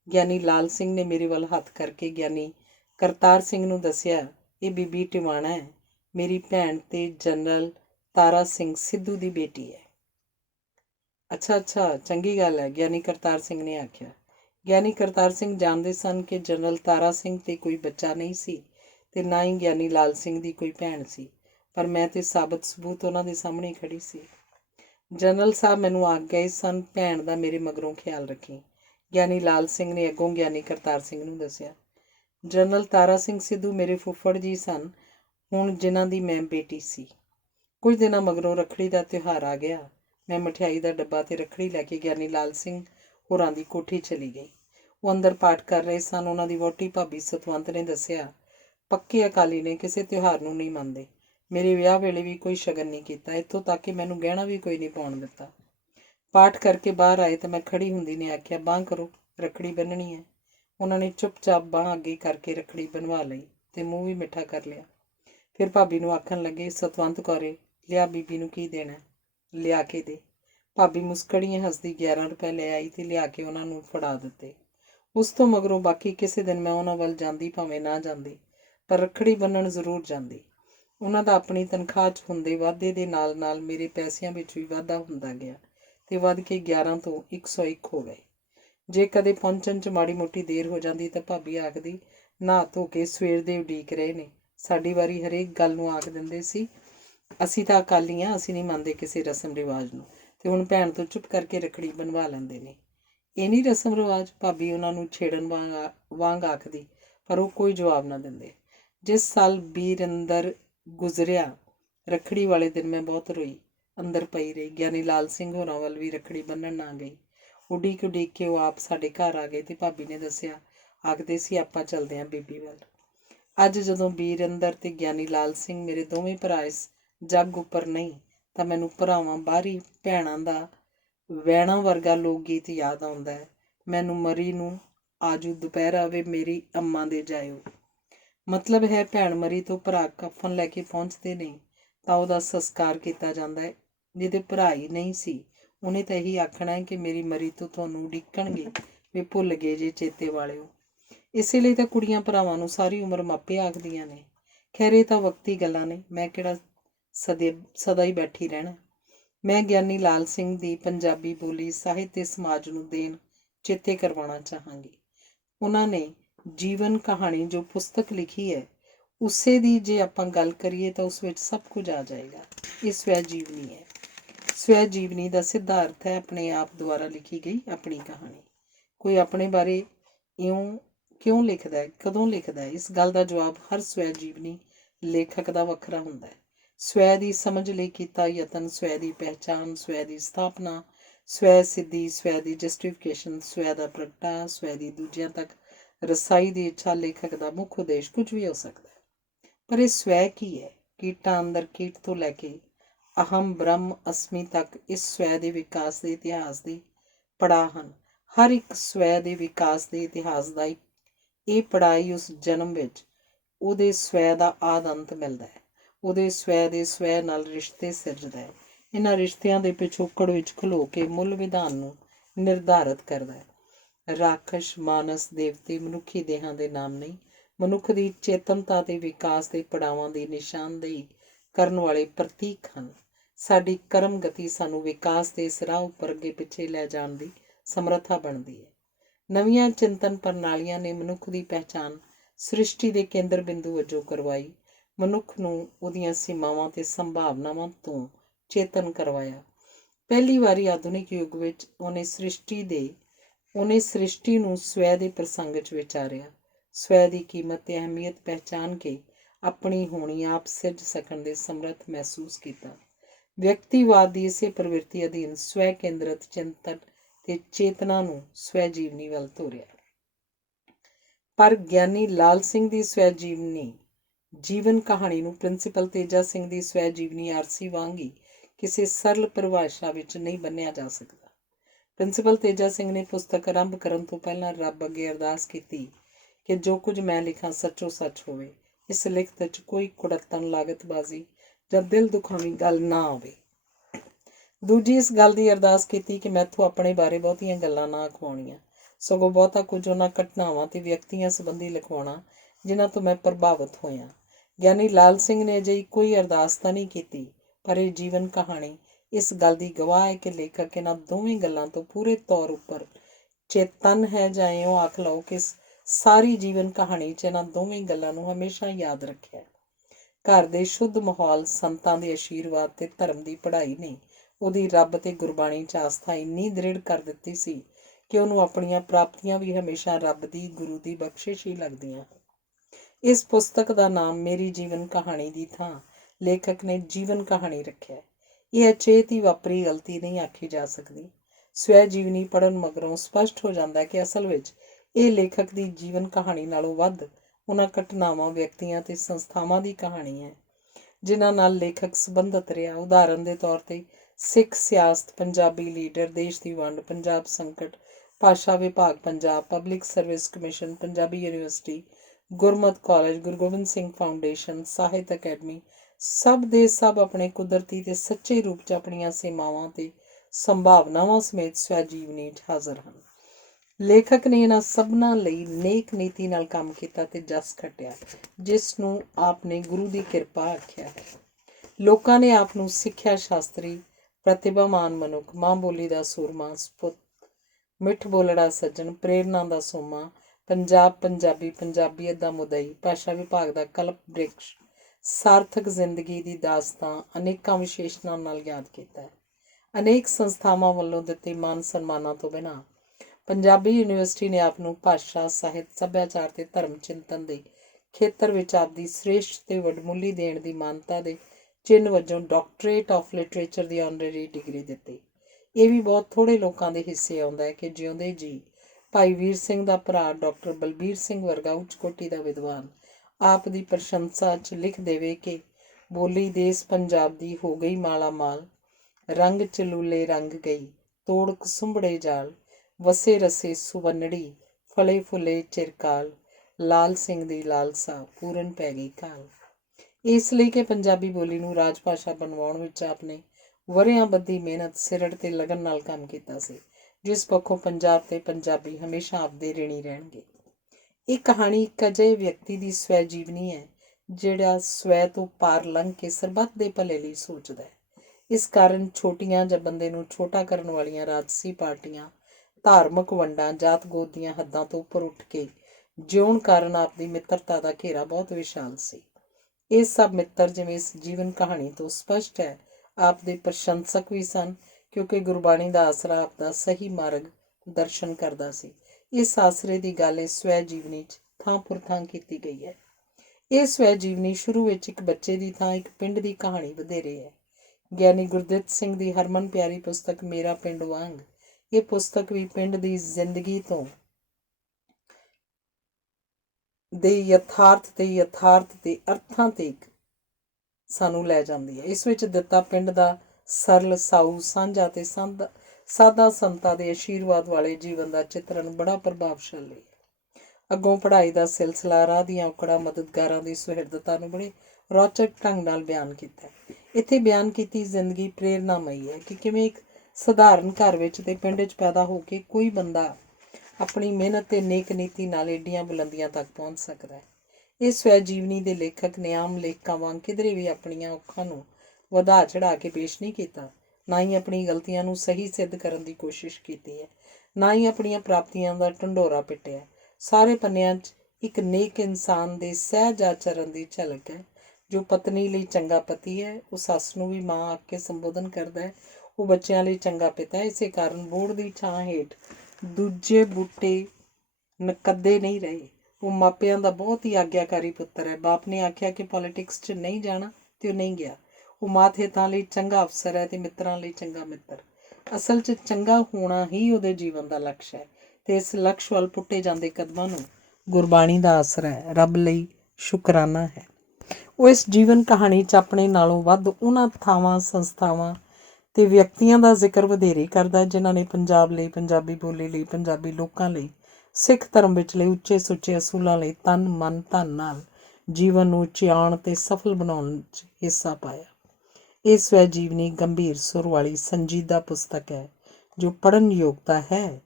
ਗਿਆਨੀ ਲਾਲ ਸਿੰਘ ਨੇ ਮੇਰੇ ਵੱਲ ਹੱਥ ਕਰਕੇ ਗਿਆਨੀ ਕਰਤਾਰ ਸਿੰਘ ਨੂੰ ਦੱਸਿਆ, ਇਹ ਬੀਬੀ ਟਿਵਾਣਾ ਹੈ, ਮੇਰੀ ਭੈਣ ਤੇ ਜਨਰਲ ਤਾਰਾ ਸਿੰਘ ਸਿੱਧੂ ਦੀ ਬੇਟੀ ਹੈ। ਅੱਛਾ, ਚੰਗੀ ਗੱਲ ਹੈ, ਗਿਆਨੀ ਕਰਤਾਰ ਸਿੰਘ ਨੇ ਆਖਿਆ। ਗਿਆਨੀ ਕਰਤਾਰ ਸਿੰਘ ਜਾਣਦੇ ਸਨ ਕਿ ਜਨਰਲ ਤਾਰਾ ਸਿੰਘ ਤੇ ਕੋਈ ਬੱਚਾ ਨਹੀਂ ਸੀ ਤੇ ਨਾ ਹੀ ਗਿਆਨੀ ਲਾਲ ਸਿੰਘ ਦੀ ਕੋਈ ਭੈਣ ਸੀ, ਪਰ ਮੈਂ ਤੇ ਸਾਬਤ ਸਬੂਤ ਉਹਨਾਂ ਦੇ ਸਾਹਮਣੇ ਖੜੀ ਸੀ। ਜਨਰਲ ਸਾਹਿਬ ਮੈਨੂੰ ਆਖ ਗਏ ਸਨ, ਭੈਣ ਦਾ ਮੇਰੇ ਮਗਰੋਂ ਖਿਆਲ ਰੱਖੀ। ਗਿਆਨੀ ਲਾਲ ਸਿੰਘ ਨੇ ਅੱਗੋਂ ਗਿਆਨੀ ਕਰਤਾਰ ਸਿੰਘ ਨੂੰ ਦੱਸਿਆ। ਜਨਰਲ ਤਾਰਾ ਸਿੰਘ ਸਿੱਧੂ ਮੇਰੇ ਫੁੱਫੜ ਜੀ ਸਨ, ਹੁਣ ਜਿਨ੍ਹਾਂ ਦੀ ਮੈਂ ਬੇਟੀ ਸੀ। ਕੁਝ ਦਿਨਾਂ ਮਗਰੋਂ ਰੱਖੜੀ ਦਾ ਤਿਉਹਾਰ ਆ ਗਿਆ। ਮੈਂ ਮਠਿਆਈ ਦਾ ਡੱਬਾ ਤੇ ਰੱਖੜੀ ਲੈ ਕੇ ਗਿਆਨੀ ਲਾਲ ਸਿੰਘ ਹੋਰਾਂ ਦੀ ਕੋਠੀ ਚਲੀ ਗਈ। ਉਹ ਅੰਦਰ ਪਾਠ ਕਰ ਰਹੇ ਸਨ। ਉਹਨਾਂ ਦੀ ਵਹੁਟੀ ਭਾਬੀ ਸਤਵੰਤ ਨੇ ਦੱਸਿਆ, ਪੱਕੇ ਅਕਾਲੀ ਨੇ, ਕਿਸੇ ਤਿਉਹਾਰ ਨੂੰ ਨਹੀਂ ਮੰਨਦੇ। ਮੇਰੇ ਵਿਆਹ ਵੇਲੇ ਵੀ ਕੋਈ ਸ਼ਗਨ ਨਹੀਂ ਕੀਤਾ, ਇੱਥੋਂ ਤੱਕ ਕਿ ਮੈਨੂੰ ਗਹਿਣਾ ਵੀ ਕੋਈ ਨਹੀਂ ਪਾਉਣ ਦਿੱਤਾ। ਪਾਠ ਕਰਕੇ ਬਾਹਰ ਆਏ ਤਾਂ ਮੈਂ ਖੜੀ ਹੁੰਦੀ ਨੇ ਆਖਿਆ, ਬਾਂਹ ਕਰੋ, ਰੱਖੜੀ ਬੰਨ੍ਹਣੀ ਹੈ। ਉਹਨਾਂ ਨੇ ਚੁੱਪਚਾਪ ਬਾਂਹ ਅੱਗੇ ਕਰਕੇ ਰੱਖੜੀ ਬਣਵਾ ਲਈ ਤੇ ਮੂੰਹ ਵੀ ਮਿੱਠਾ ਕਰ ਲਿਆ। ਫਿਰ ਭਾਬੀ ਨੂੰ ਆਖਣ ਲੱਗੇ, ਸਤਵੰਤ ਕੌਰੇ, ਲਿਆ ਬੀਬੀ ਨੂੰ ਕੀ ਦੇਣਾ, ਲਿਆ ਕੇ ਦੇ। ਭਾਬੀ ਮੁਸਕੜੀਆਂ ਹੱਸਦੀ 11 ਰੁਪਏ ਲੈ ਆਈ ਤੇ ਲਿਆ ਕੇ ਉਹਨਾਂ ਨੂੰ ਫੜਾ ਦਿੱਤੇ। ਉਸ ਤੋਂ ਮਗਰੋਂ ਬਾਕੀ ਕਿਸੇ ਦਿਨ ਮੈਂ ਉਹਨਾਂ ਵੱਲ ਜਾਂਦੀ, ਭਾਵੇਂ ਨਾ ਜਾਂਦੀ, ਪਰ ਰੱਖੜੀ ਬੰਨ੍ਹਣ ਜ਼ਰੂਰ ਜਾਂਦੀ। ਉਹਨਾਂ ਦਾ ਆਪਣੀ ਤਨਖਾਹ 'ਚ ਹੁੰਦੇ ਵਾਧੇ ਦੇ ਨਾਲ ਨਾਲ ਮੇਰੇ ਪੈਸਿਆਂ ਵਿੱਚ ਵੀ ਵਾਧਾ ਹੁੰਦਾ ਗਿਆ ਤੇ ਵੱਧ ਕੇ 11 ਤੋਂ 101 ਹੋ ਗਏ। ਜੇ ਕਦੇ ਪਹੁੰਚਣ 'ਚ ਮਾੜੀ ਮੋਟੀ ਦੇਰ ਹੋ ਜਾਂਦੀ ਤਾਂ ਭਾਬੀ ਆਖਦੀ, ਨਹਾ ਧੋ ਕੇ ਸਵੇਰ ਦੇ ਉਡੀਕ ਰਹੇ ਨੇ। ਸਾਡੀ ਵਾਰੀ ਹਰੇਕ ਗੱਲ ਨੂੰ ਆਖ ਦਿੰਦੇ ਸੀ, ਅਸੀਂ ਤਾਂ ਅਕਾਲੀ ਹਾਂ, ਅਸੀਂ ਨਹੀਂ ਮੰਨਦੇ ਕਿਸੇ ਰਸਮ ਰਿਵਾਜ ਨੂੰ, ਤੇ ਹੁਣ ਭੈਣ ਤੋਂ ਚੁੱਪ ਕਰਕੇ ਰੱਖੜੀ ਬਣਵਾ ਲੈਂਦੇ ਨੇ। ਇਹ ਨਹੀਂ ਰਸਮ ਰਿਵਾਜ, ਭਾਬੀ ਉਹਨਾਂ ਨੂੰ ਛੇੜਨ ਵਾਂਗ ਆਖਦੀ, ਪਰ ਉਹ ਕੋਈ ਜਵਾਬ ਨਾ ਦਿੰਦੇ। ਜਿਸ ਸਾਲ ਬੀਰ ਅੰਦਰ ਗੁਜ਼ਰਿਆ, ਰੱਖੜੀ ਵਾਲੇ ਦਿਨ ਮੈਂ ਬਹੁਤ ਰੋਈ, ਅੰਦਰ ਪਈ ਰਹੀ। ਗਿਆਨੀ ਲਾਲ ਸਿੰਘ ਹੋਰਾਂ ਵੱਲ ਵੀ ਰੱਖੜੀ ਬੰਨ੍ਹਣ ਨਾ ਗਈ। ਉਡੀਕ ਕੇ ਉਹ ਆਪ ਸਾਡੇ ਘਰ ਆ ਗਏ ਤੇ ਭਾਬੀ ਨੇ ਦੱਸਿਆ, ਆਖਦੇ ਸੀ ਆਪਾਂ ਚੱਲਦੇ ਹਾਂ ਬੀਬੀ ਵੱਲ। ਅੱਜ ਜਦੋਂ ਬੀਰ ਅੰਦਰ ਤੇ ਗਿਆਨੀ ਲਾਲ ਸਿੰਘ ਮੇਰੇ ਦੋਵੇਂ ਭਰਾ ਇਸ ਜੱਗ ਉੱਪਰ ਨਹੀਂ, ਤਾਂ ਮੈਨੂੰ ਭਰਾਵਾਂ ਬਾਹਰੀ ਭੈਣਾਂ ਦਾ ਵੈਣਾ ਵਰਗਾ ਲੋਕ ਗੀਤ ਯਾਦ ਆਉਂਦਾ ਹੈ। ਮੈਨੂੰ ਮਰੀ ਨੂੰ ਆਜੂ ਦੁਪਹਿਰਾ ਵੇ ਮੇਰੀ ਅੰਮਾਂ ਦੇ ਜਾਇਓ। ਮਤਲਬ ਹੈ, ਭੈਣ ਮਰੀ ਤੋਂ ਭਰਾ ਕਫਨ ਲੈ ਕੇ ਪਹੁੰਚਦੇ ਨੇ ਤਾਂ ਉਹਦਾ ਸੰਸਕਾਰ ਕੀਤਾ ਜਾਂਦਾ ਹੈ। ਜਿਹਦੇ ਭਰਾ ਹੀ ਨਹੀਂ ਸੀ, ਉਹਨੇ ਤਾਂ ਇਹੀ ਆਖਣਾ ਹੈ ਕਿ ਮੇਰੀ ਮਰੀ ਤੋਂ ਤੁਹਾਨੂੰ ਉਡੀਕਣਗੇ ਵੀ ਭੁੱਲ ਗਏ ਜੇ ਚੇਤੇ ਵਾਲਿਓ। ਇਸੇ ਲਈ ਤਾਂ ਕੁੜੀਆਂ ਭਰਾਵਾਂ ਨੂੰ ਸਾਰੀ ਉਮਰ ਮਾਪੇ ਆਖਦੀਆਂ ਨੇ। ਖੈਰ ਇਹ ਤਾਂ ਵਕਤੀ ਗੱਲਾਂ ਨੇ, ਮੈਂ ਕਿਹੜਾ ਸਦਾ ਹੀ ਬੈਠੀ ਰਹਿਣਾ। ਮੈਂ ਗਿਆਨੀ ਲਾਲ ਸਿੰਘ ਦੀ ਪੰਜਾਬੀ ਬੋਲੀ, ਸਾਹਿਤ ਤੇ ਸਮਾਜ ਨੂੰ ਦੇਣ ਚੇਤੇ ਕਰਵਾਉਣਾ ਚਾਹਾਂਗੀ। ਉਹਨਾਂ ਨੇ ਜੀਵਨ ਕਹਾਣੀ ਜੋ ਪੁਸਤਕ ਲਿਖੀ ਹੈ, ਉਸੇ ਦੀ ਜੇ ਆਪਾਂ ਗੱਲ ਕਰੀਏ ਤਾਂ ਉਸ ਵਿੱਚ ਸਭ ਕੁਝ ਆ ਜਾਏਗਾ। ਇਹ ਸਵੈ ਜੀਵਨੀ ਹੈ। ਸਵੈ ਜੀਵਨੀ ਦਾ ਸਿੱਧਾ ਅਰਥ ਹੈ ਆਪਣੇ ਆਪ ਦੁਆਰਾ ਲਿਖੀ ਗਈ ਆਪਣੀ ਕਹਾਣੀ। ਕੋਈ ਆਪਣੇ ਬਾਰੇ ਇਉਂ ਕਿਉਂ ਲਿਖਦਾ ਹੈ, ਕਦੋਂ ਲਿਖਦਾ ਹੈ, ਇਸ ਗੱਲ ਦਾ ਜਵਾਬ ਹਰ ਸਵੈ ਜੀਵਨੀ ਲੇਖਕ ਦਾ ਵੱਖਰਾ ਹੁੰਦਾ ਹੈ। ਸਵੈ ਦੀ ਸਮਝ ਲਈ ਕੀਤਾ ਯਤਨ, ਸਵੈ ਦੀ ਪਹਿਚਾਣ, ਸਵੈ ਦੀ ਸਥਾਪਨਾ, ਸਵੈ ਸਿੱਧੀ, ਸਵੈ ਦੀ ਜਸਟੀਫਿਕੇਸ਼ਨ, ਸਵੈ ਦਾ ਪ੍ਰਗਟਾ, ਸਵੈ ਦੀ ਦੂਜਿਆਂ ਤੱਕ ਰਸਾਈ ਦੀ ਇੱਛਾ ਲੇਖਕ ਦਾ ਮੁੱਖ ਉਦੇਸ਼ ਕੁਝ ਵੀ ਹੋ ਸਕਦਾ ਹੈ। ਪਰ ਇਹ ਸਵੈ ਕੀ ਹੈ? ਕੀਟਾਂ ਅੰਦਰ ਕੀਟ ਤੋਂ ਲੈ ਕੇ ਅਹਮ ਬ੍ਰਹਮ ਅਸਮੀ ਤੱਕ ਇਸ ਸਵੈ ਦੇ ਵਿਕਾਸ ਦੇ ਇਤਿਹਾਸ ਦੇ ਪੜਾਅ ਹਨ। ਹਰ ਇੱਕ ਸਵੈ ਦੇ ਵਿਕਾਸ ਦੇ ਇਤਿਹਾਸ ਦਾ ਇਹ ਪੜਾਈ ਉਸ ਜਨਮ ਵਿੱਚ ਉਹਦੇ ਸਵੈ ਦਾ ਆਦ ਅੰਤ ਮਿਲਦਾ ਹੈ। ਉਹਦੇ ਸਵੈ ਦੇ ਸਵੈ ਨਾਲ ਰਿਸ਼ਤੇ ਸਿਰਜਦਾ ਹੈ। ਇਹਨਾਂ ਰਿਸ਼ਤਿਆਂ ਦੇ ਪਿਛੋਕੜ ਵਿੱਚ ਖਲੋ ਕੇ ਮੁੱਲ ਵਿਧਾਨ ਨੂੰ ਨਿਰਧਾਰਤ ਕਰਦਾ ਹੈ। ਰਾਖਸ਼, ਮਾਨਸ, ਦੇਵਤੇ ਮਨੁੱਖੀ ਦੇਹਾਂ ਦੇ ਨਾਮ ਨਹੀਂ, ਮਨੁੱਖ ਦੀ ਚੇਤਨਤਾ ਤੇ ਵਿਕਾਸ ਦੇ ਪੜਾਵਾਂ ਦੀ ਨਿਸ਼ਾਨਦੇਹੀ ਕਰਨ ਵਾਲੇ ਪ੍ਰਤੀਕ ਹਨ। ਸਾਡੀ ਕਰਮ ਗਤੀ ਸਾਨੂੰ ਵਿਕਾਸ ਦੇ ਇਸ ਰਾਹ ਉੱਪਰ ਅੱਗੇ ਪਿੱਛੇ ਲੈ ਜਾਣ ਦੀ ਸਮਰੱਥਾ ਬਣਦੀ ਹੈ। ਨਵੀਆਂ ਚਿੰਤਨ ਪ੍ਰਣਾਲੀਆਂ ਨੇ ਮਨੁੱਖ ਦੀ ਪਹਿਚਾਣ ਸ੍ਰਿਸ਼ਟੀ ਦੇ ਕੇਂਦਰ ਬਿੰਦੂ ਵਜੋਂ ਕਰਵਾਈ, ਮਨੁੱਖ ਨੂੰ ਉਹਦੀਆਂ ਸੀਮਾਵਾਂ ਤੇ ਸੰਭਾਵਨਾਵਾਂ ਤੋਂ ਚੇਤਨ ਕਰਵਾਇਆ। ਪਹਿਲੀ ਵਾਰੀ ਆਧੁਨਿਕ ਯੁੱਗ ਵਿੱਚ ਉਹਨੇ ਸ੍ਰਿਸ਼ਟੀ ਨੂੰ ਸਵੈ ਦੇ ਪ੍ਰਸੰਗ 'ਚ ਵਿਚਾਰਿਆ। ਸਵੈ ਦੀ ਕੀਮਤ ਤੇ ਅਹਿਮੀਅਤ ਪਹਿਚਾਣ ਕੇ ਆਪਣੀ ਹੋਣੀ ਆਪ ਸਿਰਜ ਸਕਣ ਦੇ ਸਮਰੱਥ ਮਹਿਸੂਸ ਕੀਤਾ। ਵਿਅਕਤੀਵਾਦ ਦੀ ਇਸੇ ਪ੍ਰਵਿਰਤੀ ਅਧੀਨ ਸਵੈ ਕੇਂਦਰਿਤ ਚਿੰਤਨ ਤੇ ਚੇਤਨਾ ਨੂੰ ਸਵੈ ਜੀਵਨੀ ਵੱਲ ਤੋਰਿਆ। ਪਰ ਗਿਆਨੀ ਲਾਲ ਸਿੰਘ ਦੀ ਸਵੈ ਜੀਵਨ ਕਹਾਣੀ ਨੂੰ ਪ੍ਰਿੰਸੀਪਲ ਤੇਜਾ ਸਿੰਘ ਦੀ ਸਵੈ ਜੀਵਨੀ ਆਰਸੀ ਵਾਂਗ ਹੀ ਕਿਸੇ ਸਰਲ ਪਰਿਭਾਸ਼ਾ ਵਿੱਚ ਨਹੀਂ ਬੰਨ੍ਹਿਆ ਜਾ ਸਕਦਾ। ਪ੍ਰਿੰਸੀਪਲ ਤੇਜਾ ਸਿੰਘ ਨੇ ਪੁਸਤਕ ਆਰੰਭ ਕਰਨ ਤੋਂ ਪਹਿਲਾਂ ਰੱਬ ਅੱਗੇ ਅਰਦਾਸ ਕੀਤੀ ਕਿ ਜੋ ਕੁਝ ਮੈਂ ਲਿਖਾਂ ਸੱਚੋ ਸੱਚ ਹੋਵੇ। ਇਸ ਲਿਖਤ 'ਚ ਕੋਈ ਕੁੜੱਤਣ, ਲਾਗਤਬਾਜ਼ੀ ਜਾਂ ਦਿਲ ਦੁਖਾਵੀਂ ਗੱਲ ਨਾ ਆਵੇ। ਦੂਜੀ ਇਸ ਗੱਲ ਦੀ ਅਰਦਾਸ ਕੀਤੀ ਕਿ ਮੈਥੋਂ ਆਪਣੇ ਬਾਰੇ ਬਹੁਤੀਆਂ ਗੱਲਾਂ ਨਾ ਅਖਵਾਉਣੀਆਂ, ਸਗੋਂ ਬਹੁਤਾ ਕੁਝ ਉਹਨਾਂ ਘਟਨਾਵਾਂ ਤੇ ਵਿਅਕਤੀਆਂ ਸੰਬੰਧੀ ਲਿਖਵਾਉਣਾ ਜਿਨ੍ਹਾਂ ਤੋਂ ਮੈਂ ਪ੍ਰਭਾਵਿਤ ਹੋਇਆ। ਗਿਆਨੀ ਲਾਲ ਸਿੰਘ ਨੇ ਅਜਿਹੀ ਕੋਈ ਅਰਦਾਸ ਤਾਂ ਨਹੀਂ ਕੀਤੀ, ਪਰ ਇਹ ਜੀਵਨ ਕਹਾਣੀ ਇਸ ਗੱਲ ਦੀ ਗਵਾਹ ਹੈ ਕਿ ਲੇਖਕ ਇਹਨਾਂ ਦੋਵੇਂ ਗੱਲਾਂ ਤੋਂ ਪੂਰੇ ਤੌਰ ਉੱਪਰ ਚੇਤੰਨ ਹੈ, ਜਾਂ ਇਉਂ ਆਖ ਲਓ ਕਿ ਸਾਰੀ ਜੀਵਨ ਕਹਾਣੀ 'ਚ ਇਹਨਾਂ ਦੋਵੇਂ ਗੱਲਾਂ ਨੂੰ ਹਮੇਸ਼ਾ ਯਾਦ ਰੱਖਿਆ। ਘਰ ਦੇ ਸ਼ੁੱਧ ਮਾਹੌਲ, ਸੰਤਾਂ ਦੇ ਆਸ਼ੀਰਵਾਦ ਤੇ ਧਰਮ ਦੀ ਪੜ੍ਹਾਈ ਨੇ ਉਹਦੀ ਰੱਬ ਤੇ ਗੁਰਬਾਣੀ 'ਚ ਆਸਥਾ ਇੰਨੀ ਦ੍ਰਿੜ ਕਰ ਦਿੱਤੀ ਸੀ ਕਿ ਉਹਨੂੰ ਆਪਣੀਆਂ ਪ੍ਰਾਪਤੀਆਂ ਵੀ ਹਮੇਸ਼ਾ ਰੱਬ ਦੀ, ਗੁਰੂ ਦੀ ਬਖਸ਼ਿਸ਼ ਹੀ ਲੱਗਦੀਆਂ। ਇਸ ਪੁਸਤਕ ਦਾ ਨਾਮ ਮੇਰੀ ਜੀਵਨ ਕਹਾਣੀ ਦੀ ਥਾਂ ਲੇਖਕ ਨੇ ਜੀਵਨ ਕਹਾਣੀ ਰੱਖਿਆ। ਇਹ ਅਚੇਤ ਹੀ ਵਾਪਰੀ ਗਲਤੀ ਨਹੀਂ ਆਖੀ ਜਾ ਸਕਦੀ। ਸਵੈ ਜੀਵਨੀ ਪੜ੍ਹਨ ਮਗਰੋਂ ਸਪਸ਼ਟ ਹੋ ਜਾਂਦਾ ਕਿ ਅਸਲ ਵਿੱਚ ਇਹ ਲੇਖਕ ਦੀ ਜੀਵਨ ਕਹਾਣੀ ਨਾਲੋਂ ਵੱਧ ਉਹਨਾਂ ਘਟਨਾਵਾਂ, ਵਿਅਕਤੀਆਂ ਅਤੇ ਸੰਸਥਾਵਾਂ ਦੀ ਕਹਾਣੀ ਹੈ ਜਿਨ੍ਹਾਂ ਨਾਲ ਲੇਖਕ ਸੰਬੰਧਿਤ ਰਿਹਾ। ਉਦਾਹਰਨ ਦੇ ਤੌਰ 'ਤੇ ਸਿੱਖ ਸਿਆਸਤ, ਪੰਜਾਬੀ ਲੀਡਰ, ਦੇਸ਼ ਦੀ ਵੰਡ, ਪੰਜਾਬ ਸੰਕਟ, ਭਾਸ਼ਾ ਵਿਭਾਗ Punjab, public service commission, Punjabi university, Gurmat college, Guru Gobind Singh foundation, Sahit academy, ਸਭ ਦੇ ਸਭ ਆਪਣੇ ਕੁਦਰਤੀ ਤੇ ਸੱਚੇ ਰੂਪ 'ਚ ਆਪਣੀਆਂ ਸੀਮਾਵਾਂ ਤੇ ਸੰਭਾਵਨਾਵਾਂ ਸਮੇਤ ਸਵੈ ਜੀਵਨੀ 'ਚ ਹਾਜ਼ਰ ਹਨ। ਲੇਖਕ ਨੇ ਇਹਨਾਂ ਸਭਨਾਂ ਲਈ ਨੇਕ ਨੀਤੀ ਨਾਲ ਕੰਮ ਕੀਤਾ ਤੇ ਜਸ ਖੱਟਿਆ, ਜਿਸ ਨੂੰ ਆਪ ਨੇ ਗੁਰੂ ਦੀ ਕਿਰਪਾ ਆਖਿਆ ਹੈ। ਲੋਕਾਂ ਨੇ ਆਪ ਨੂੰ ਸਿੱਖਿਆ ਸ਼ਾਸਤਰੀ, ਪ੍ਰਤਿਭਾਮਾਨ ਮਨੁੱਖ, ਮਾਂ ਬੋਲੀ ਦਾ ਸੂਰਮਾ, ਸਪੁੱਤ, ਮਿੱਠ ਬੋਲੜਾ ਸੱਜਣ, ਪ੍ਰੇਰਨਾ ਦਾ ਸੋਮਾ, ਪੰਜਾਬ ਪੰਜਾਬੀ, ਪੰਜਾਬੀਅਤ ਦਾ ਮੁਦਈ, ਭਾਸ਼ਾ ਵਿਭਾਗ ਦਾ ਕਲਪ ਬ੍ਰਿਕਸ਼, ਸਾਰਥਕ ਜ਼ਿੰਦਗੀ ਦੀ ਦਾਸਤਾਂ ਅਨੇਕਾਂ ਵਿਸ਼ੇਸ਼ਣਾਂ ਨਾਲ ਯਾਦ ਕੀਤਾ ਹੈ। ਅਨੇਕ ਸੰਸਥਾਵਾਂ ਵੱਲੋਂ ਦਿੱਤੇ ਮਾਨ ਸਨਮਾਨਾਂ ਤੋਂ ਬਿਨਾਂ ਪੰਜਾਬੀ ਯੂਨੀਵਰਸਿਟੀ ਨੇ ਆਪ ਨੂੰ ਭਾਸ਼ਾ, ਸਾਹਿਤ, ਸੱਭਿਆਚਾਰ ਤੇ ਧਰਮ ਚਿੰਤਨ ਦੇ ਖੇਤਰ ਵਿੱਚ ਆਪਦੀ ਸ੍ਰੇਸ਼ਟ ਤੇ ਵਡਮੁੱਲੀ ਦੇਣ ਦੀ ਮਾਨਤਾ ਦੇ ਚਿੰਨ੍ਹ ਵਜੋਂ doctorate of literature the honorary degree ਦਿੱਤੀ। ਇਹ ਵੀ ਬਹੁਤ ਥੋੜ੍ਹੇ ਲੋਕਾਂ ਦੇ ਹਿੱਸੇ ਆਉਂਦਾ ਹੈ ਕਿ ਜਿਉਂਦੇ ਜੀ ਭਾਈ ਵੀਰ ਸਿੰਘ ਦਾ ਭਰਾ ਡਾਕਟਰ ਬਲਬੀਰ ਸਿੰਘ ਵਰਗਾ ਉੱਚ ਕੋਟੀ ਦਾ ਵਿਦਵਾਨ ਆਪ ਦੀ ਪ੍ਰਸ਼ੰਸਾ 'ਚ ਲਿਖ ਦੇਵੇ ਕਿ ਬੋਲੀ ਦੇਸ ਪੰਜਾਬ ਦੀ ਹੋ ਗਈ ਮਾਲਾ ਮਾਲ, ਰੰਗ ਚਲੂਲੇ ਰੰਗ ਗਈ, ਤੋੜ ਕੁਸੁੰਬੜੇ ਜਾਲ, ਵਸੇ ਰਸੇ ਸੁਵੰਨੜੀ, ਫਲੇ ਫੁੱਲੇ ਚਿਰਕਾਲ, ਲਾਲ ਸਿੰਘ ਦੀ ਲਾਲਸਾ ਪੂਰਨ ਪੈ ਗਈ ਕਾਲ। ਇਸ ਲਈ ਕਿ ਪੰਜਾਬੀ ਬੋਲੀ ਨੂੰ ਰਾਜ ਭਾਸ਼ਾ ਬਣਵਾਉਣ ਵਿੱਚ ਆਪਨੇ ਵਰ੍ਹਿਆਂ ਬੱਧੀ ਮਿਹਨਤ, ਸਿਰੜ ਤੇ ਲਗਨ ਨਾਲ ਕੰਮ ਕੀਤਾ ਸੀ, ਜਿਸ ਪੱਖੋਂ ਪੰਜਾਬ ਤੇ ਪੰਜਾਬੀ ਹਮੇਸ਼ਾ ਆਪਦੇ ਰਿਣੀ ਰਹਿਣਗੇ। ਇਹ ਕਹਾਣੀ ਇੱਕ ਅਜਿਹੇ ਵਿਅਕਤੀ ਦੀ ਸਵੈ ਜੀਵਨੀ ਹੈ ਜਿਹੜਾ ਸਵੈ ਤੋਂ ਪਾਰ ਲੰਘ ਕੇ ਸਰਬੱਤ ਦੇ ਭਲੇ ਲਈ ਸੋਚਦਾ ਹੈ। ਇਸ ਕਾਰਨ ਛੋਟੀਆਂ ਜਾਂ ਬੰਦੇ ਨੂੰ ਛੋਟਾ ਕਰਨ ਵਾਲੀਆਂ ਰਾਜਸੀ ਪਾਰਟੀਆਂ, ਧਾਰਮਿਕ ਵੰਡਾਂ, ਜਾਤ ਗੋਤ ਦੀਆਂ ਹੱਦਾਂ ਤੋਂ ਉੱਪਰ ਉੱਠ ਕੇ ਜਿਉਣ ਕਾਰਨ ਆਪਦੀ ਮਿੱਤਰਤਾ ਦਾ ਘੇਰਾ ਬਹੁਤ ਵਿਸ਼ਾਲ ਸੀ। ਇਹ ਸਭ ਮਿੱਤਰ, ਜਿਵੇਂ ਇਸ ਜੀਵਨ ਕਹਾਣੀ ਤੋਂ ਸਪਸ਼ਟ ਹੈ, ਆਪ ਦੇ ਪ੍ਰਸ਼ੰਸਕ ਵੀ ਸਨ, ਕਿਉਂਕਿ ਗੁਰਬਾਣੀ ਦਾ ਆਸਰਾ ਆਪ ਦਾ ਸਹੀ ਮਾਰਗ ਦਰਸ਼ਨ ਕਰਦਾ ਸੀ। ਇਸ ਆਸਰੇ ਦੀ ਗੱਲ ਇਸ ਸਵੈ ਜੀਵਨੀ 'ਚ ਥਾਂ ਪੁਰ ਥਾਂ ਕੀਤੀ ਗਈ ਹੈ। ਇਹ ਸਵੈ ਜੀਵਨੀ ਸ਼ੁਰੂ ਵਿੱਚ ਇੱਕ ਬੱਚੇ ਦੀ ਥਾਂ ਇੱਕ ਪਿੰਡ ਦੀ ਕਹਾਣੀ ਵਧੇਰੇ ਹੈ। ਗਿਆਨੀ ਗੁਰਦਿੱਤ ਸਿੰਘ ਦੀ ਹਰਮਨ ਪਿਆਰੀ ਪੁਸਤਕ ਮੇਰਾ ਪਿੰਡ ਵਾਂਗ ਇਹ ਪੁਸਤਕ ਵੀ ਪਿੰਡ ਦੀ ਜ਼ਿੰਦਗੀ ਤੋਂ ਦੇ ਯਥਾਰਥ ਤੇ ਅਰਥਾਂ ਤੇ ਸਾਨੂੰ ਲੈ ਜਾਂਦੀ ਹੈ। ਇਸ ਵਿੱਚ ਦਿੱਤਾ ਪਿੰਡ ਦਾ ਸਰਲ, ਸਾਊ, ਸਾਂਝਾ ਤੇ ਸਾਦਾ ਸੰਤਾਂ ਦੇ ਆਸ਼ੀਰਵਾਦ ਵਾਲੇ ਜੀਵਨ ਦਾ ਚਿੱਤਰਨ ਬੜਾ ਪ੍ਰਭਾਵਸ਼ਾਲੀ ਹੈ। ਅੱਗੋਂ ਪੜ੍ਹਾਈ ਦਾ ਸਿਲਸਿਲਾ, ਰਾਹ ਦੀਆਂ ਔਕੜਾਂ, ਮਦਦਗਾਰਾਂ ਦੀ ਸੁਹਿਰਦਤਾ ਨੂੰ ਬੜੇ ਰੌਚਕ ਢੰਗ ਨਾਲ ਬਿਆਨ ਕੀਤਾ। ਇੱਥੇ ਬਿਆਨ ਕੀਤੀ ਜ਼ਿੰਦਗੀ ਪ੍ਰੇਰਨਾਮਈ ਹੈ ਕਿ ਕਿਵੇਂ ਇੱਕ ਸਧਾਰਨ ਘਰ ਵਿੱਚ ਤੇ ਪਿੰਡ 'ਚ ਪੈਦਾ ਹੋ ਕੇ ਕੋਈ ਬੰਦਾ ਆਪਣੀ ਮਿਹਨਤ ਤੇ ਨੇਕ ਨੀਤੀ ਨਾਲ ਏਡੀਆਂ ਬੁਲੰਦੀਆਂ ਤੱਕ ਪਹੁੰਚ ਸਕਦਾ ਹੈ। ਇਸ ਸਵੈ ਜੀਵਨੀ ਦੇ ਲੇਖਕ ਨੇ ਆਮ ਲੇਖਕਾਂ ਵਾਂਗ ਕਿਧਰੇ ਵੀ ਆਪਣੀਆਂ ਔਖਾਂ ਨੂੰ ਵਧਾ ਚੜ੍ਹਾ ਕੇ ਪੇਸ਼ ਨਹੀਂ ਕੀਤਾ, ਨਾ ਹੀ ਆਪਣੀ ਗਲਤੀਆਂ ਨੂੰ ਸਹੀ ਸਿੱਧ ਕਰਨ ਦੀ ਕੋਸ਼ਿਸ਼ ਕੀਤੀ ਹੈ, ਨਾ ਹੀ ਆਪਣੀਆਂ ਪ੍ਰਾਪਤੀਆਂ ਦਾ ਢੰਡੋਰਾ ਪਿੱਟਿਆ। ਸਾਰੇ ਪੰਨਿਆਂ 'ਚ ਇੱਕ ਨੇਕ ਇਨਸਾਨ ਦੇ ਸਹਿਜ ਆਚਰਨ ਦੀ ਝਲਕ ਹੈ। ਜੋ ਪਤਨੀ ਲਈ ਚੰਗਾ ਪਤੀ ਹੈ, ਉਹ ਸੱਸ ਨੂੰ ਵੀ ਮਾਂ ਆਖ ਕੇ ਸੰਬੋਧਨ ਕਰਦਾ ਹੈ। ਉਹ ਬੱਚਿਆਂ ਲਈ ਚੰਗਾ ਪਿਤਾ ਹੈ। ਇਸੇ ਕਾਰਨ ਬੋਹੜ ਦੀ ਛਾਂ ਹੇਠ ਦੂਜੇ ਬੂਟੇ ਨਕੱਦੇ ਨਹੀਂ ਰਹੇ। ਉਹ ਮਾਪਿਆਂ ਦਾ ਬਹੁਤ ਹੀ ਆਗਿਆਕਾਰੀ ਪੁੱਤਰ ਹੈ। ਬਾਪ ਨੇ ਆਖਿਆ ਕਿ ਪੋਲੀਟਿਕਸ 'ਚ ਨਹੀਂ ਜਾਣਾ ਤੇ ਉਹ ਨਹੀਂ ਗਿਆ। ਉਹ ਮਾਤ ਹਿੱਤਾਂ ਲਈ ਚੰਗਾ ਅਫਸਰ ਹੈ ਤੇ ਮਿੱਤਰਾਂ ਲਈ ਚੰਗਾ ਮਿੱਤਰ। ਅਸਲ 'ਚ ਚੰਗਾ ਹੋਣਾ ਹੀ ਉਹਦੇ ਜੀਵਨ ਦਾ ਲਕਸ਼ ਹੈ ਤੇ ਇਸ ਲਕਸ਼ ਵੱਲ ਪੁੱਟੇ ਜਾਂਦੇ ਕਦਮਾਂ ਨੂੰ ਗੁਰਬਾਣੀ ਦਾ ਆਸਰਾ ਹੈ, ਰੱਬ ਲਈ ਸ਼ੁਕਰਾਨਾ ਹੈ। ਉਹ ਇਸ ਜੀਵਨ ਕਹਾਣੀ 'ਚ ਆਪਣੇ ਨਾਲੋਂ ਵੱਧ ਉਹਨਾਂ ਥਾਵਾਂ, ਸੰਸਥਾਵਾਂ ਤੇ ਵਿਅਕਤੀਆਂ ਦਾ ਜ਼ਿਕਰ ਵਧੇਰੇ ਕਰਦਾ ਜਿਨ੍ਹਾਂ ਨੇ ਪੰਜਾਬ ਲਈ, ਪੰਜਾਬੀ ਬੋਲੀ ਲਈ, ਪੰਜਾਬੀ ਲੋਕਾਂ ਲਈ, ਸਿੱਖ ਧਰਮ ਵਿਚਲੇ ਉੱਚੇ ਸੁੱਚੇ ਅਸੂਲਾਂ ਲਈ ਤਨ, ਮਨ, ਧਨ ਨਾਲ ਜੀਵਨ ਨੂੰ ਉਚਿਆਣ ਤੇ ਸਫਲ ਬਣਾਉਣ 'ਚ ਹਿੱਸਾ ਪਾਇਆ। ਇਹ ਸਵੈ ਜੀਵਨੀ ਗੰਭੀਰ ਸੁਰ ਵਾਲੀ ਸੰਜੀਦਾ ਪੁਸਤਕ ਹੈ ਜੋ ਪੜ੍ਹਨ ਯੋਗਤਾ ਹੈ।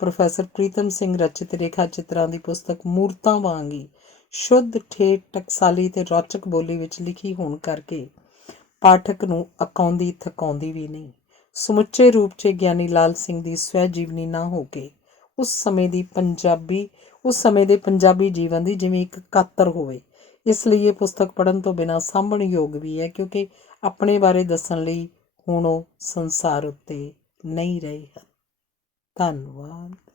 ਪ੍ਰੋਫੈਸਰ ਪ੍ਰੀਤਮ ਸਿੰਘ ਰਚਿਤ ਰੇਖਾ ਚਿੱਤਰਾਂ ਦੀ ਪੁਸਤਕ ਮੂਰਤਾਂ ਵਾਂਗ ਹੀ ਸ਼ੁੱਧ, ਠੇਠ, ਟਕਸਾਲੀ ਤੇ ਰੌਚਕ ਬੋਲੀ ਵਿੱਚ ਲਿਖੀ ਹੋਣ ਕਰਕੇ ਪਾਠਕ ਨੂੰ ਅਕਾਉਂਦੀ ਥਕਾਉਂਦੀ ਵੀ ਨਹੀਂ। ਸਮੁੱਚੇ ਰੂਪ 'ਚ ਗਿਆਨੀ ਲਾਲ ਸਿੰਘ ਦੀ ਸਵੈ ਜੀਵਨੀ ਨਾ ਹੋ ਕੇ ਉਸ ਸਮੇਂ ਦੇ ਪੰਜਾਬੀ ਜੀਵਨ ਦੀ ਜਿਵੇਂ ਇੱਕ ਕਾਤਰ ਹੋਵੇ। ਇਸ ਲਈ ਇਹ ਪੁਸਤਕ ਪੜ੍ਹਨ ਤੋਂ ਬਿਨਾਂ ਸਾਂਭਣ ਯੋਗ ਵੀ ਹੈ, ਕਿਉਂਕਿ ਆਪਣੇ ਬਾਰੇ ਦੱਸਣ ਲਈ ਹੁਣ ਉਹ ਸੰਸਾਰ ਉੱਤੇ ਨਹੀਂ ਰਹੇ ਹਨ। ਧੰਨਵਾਦ।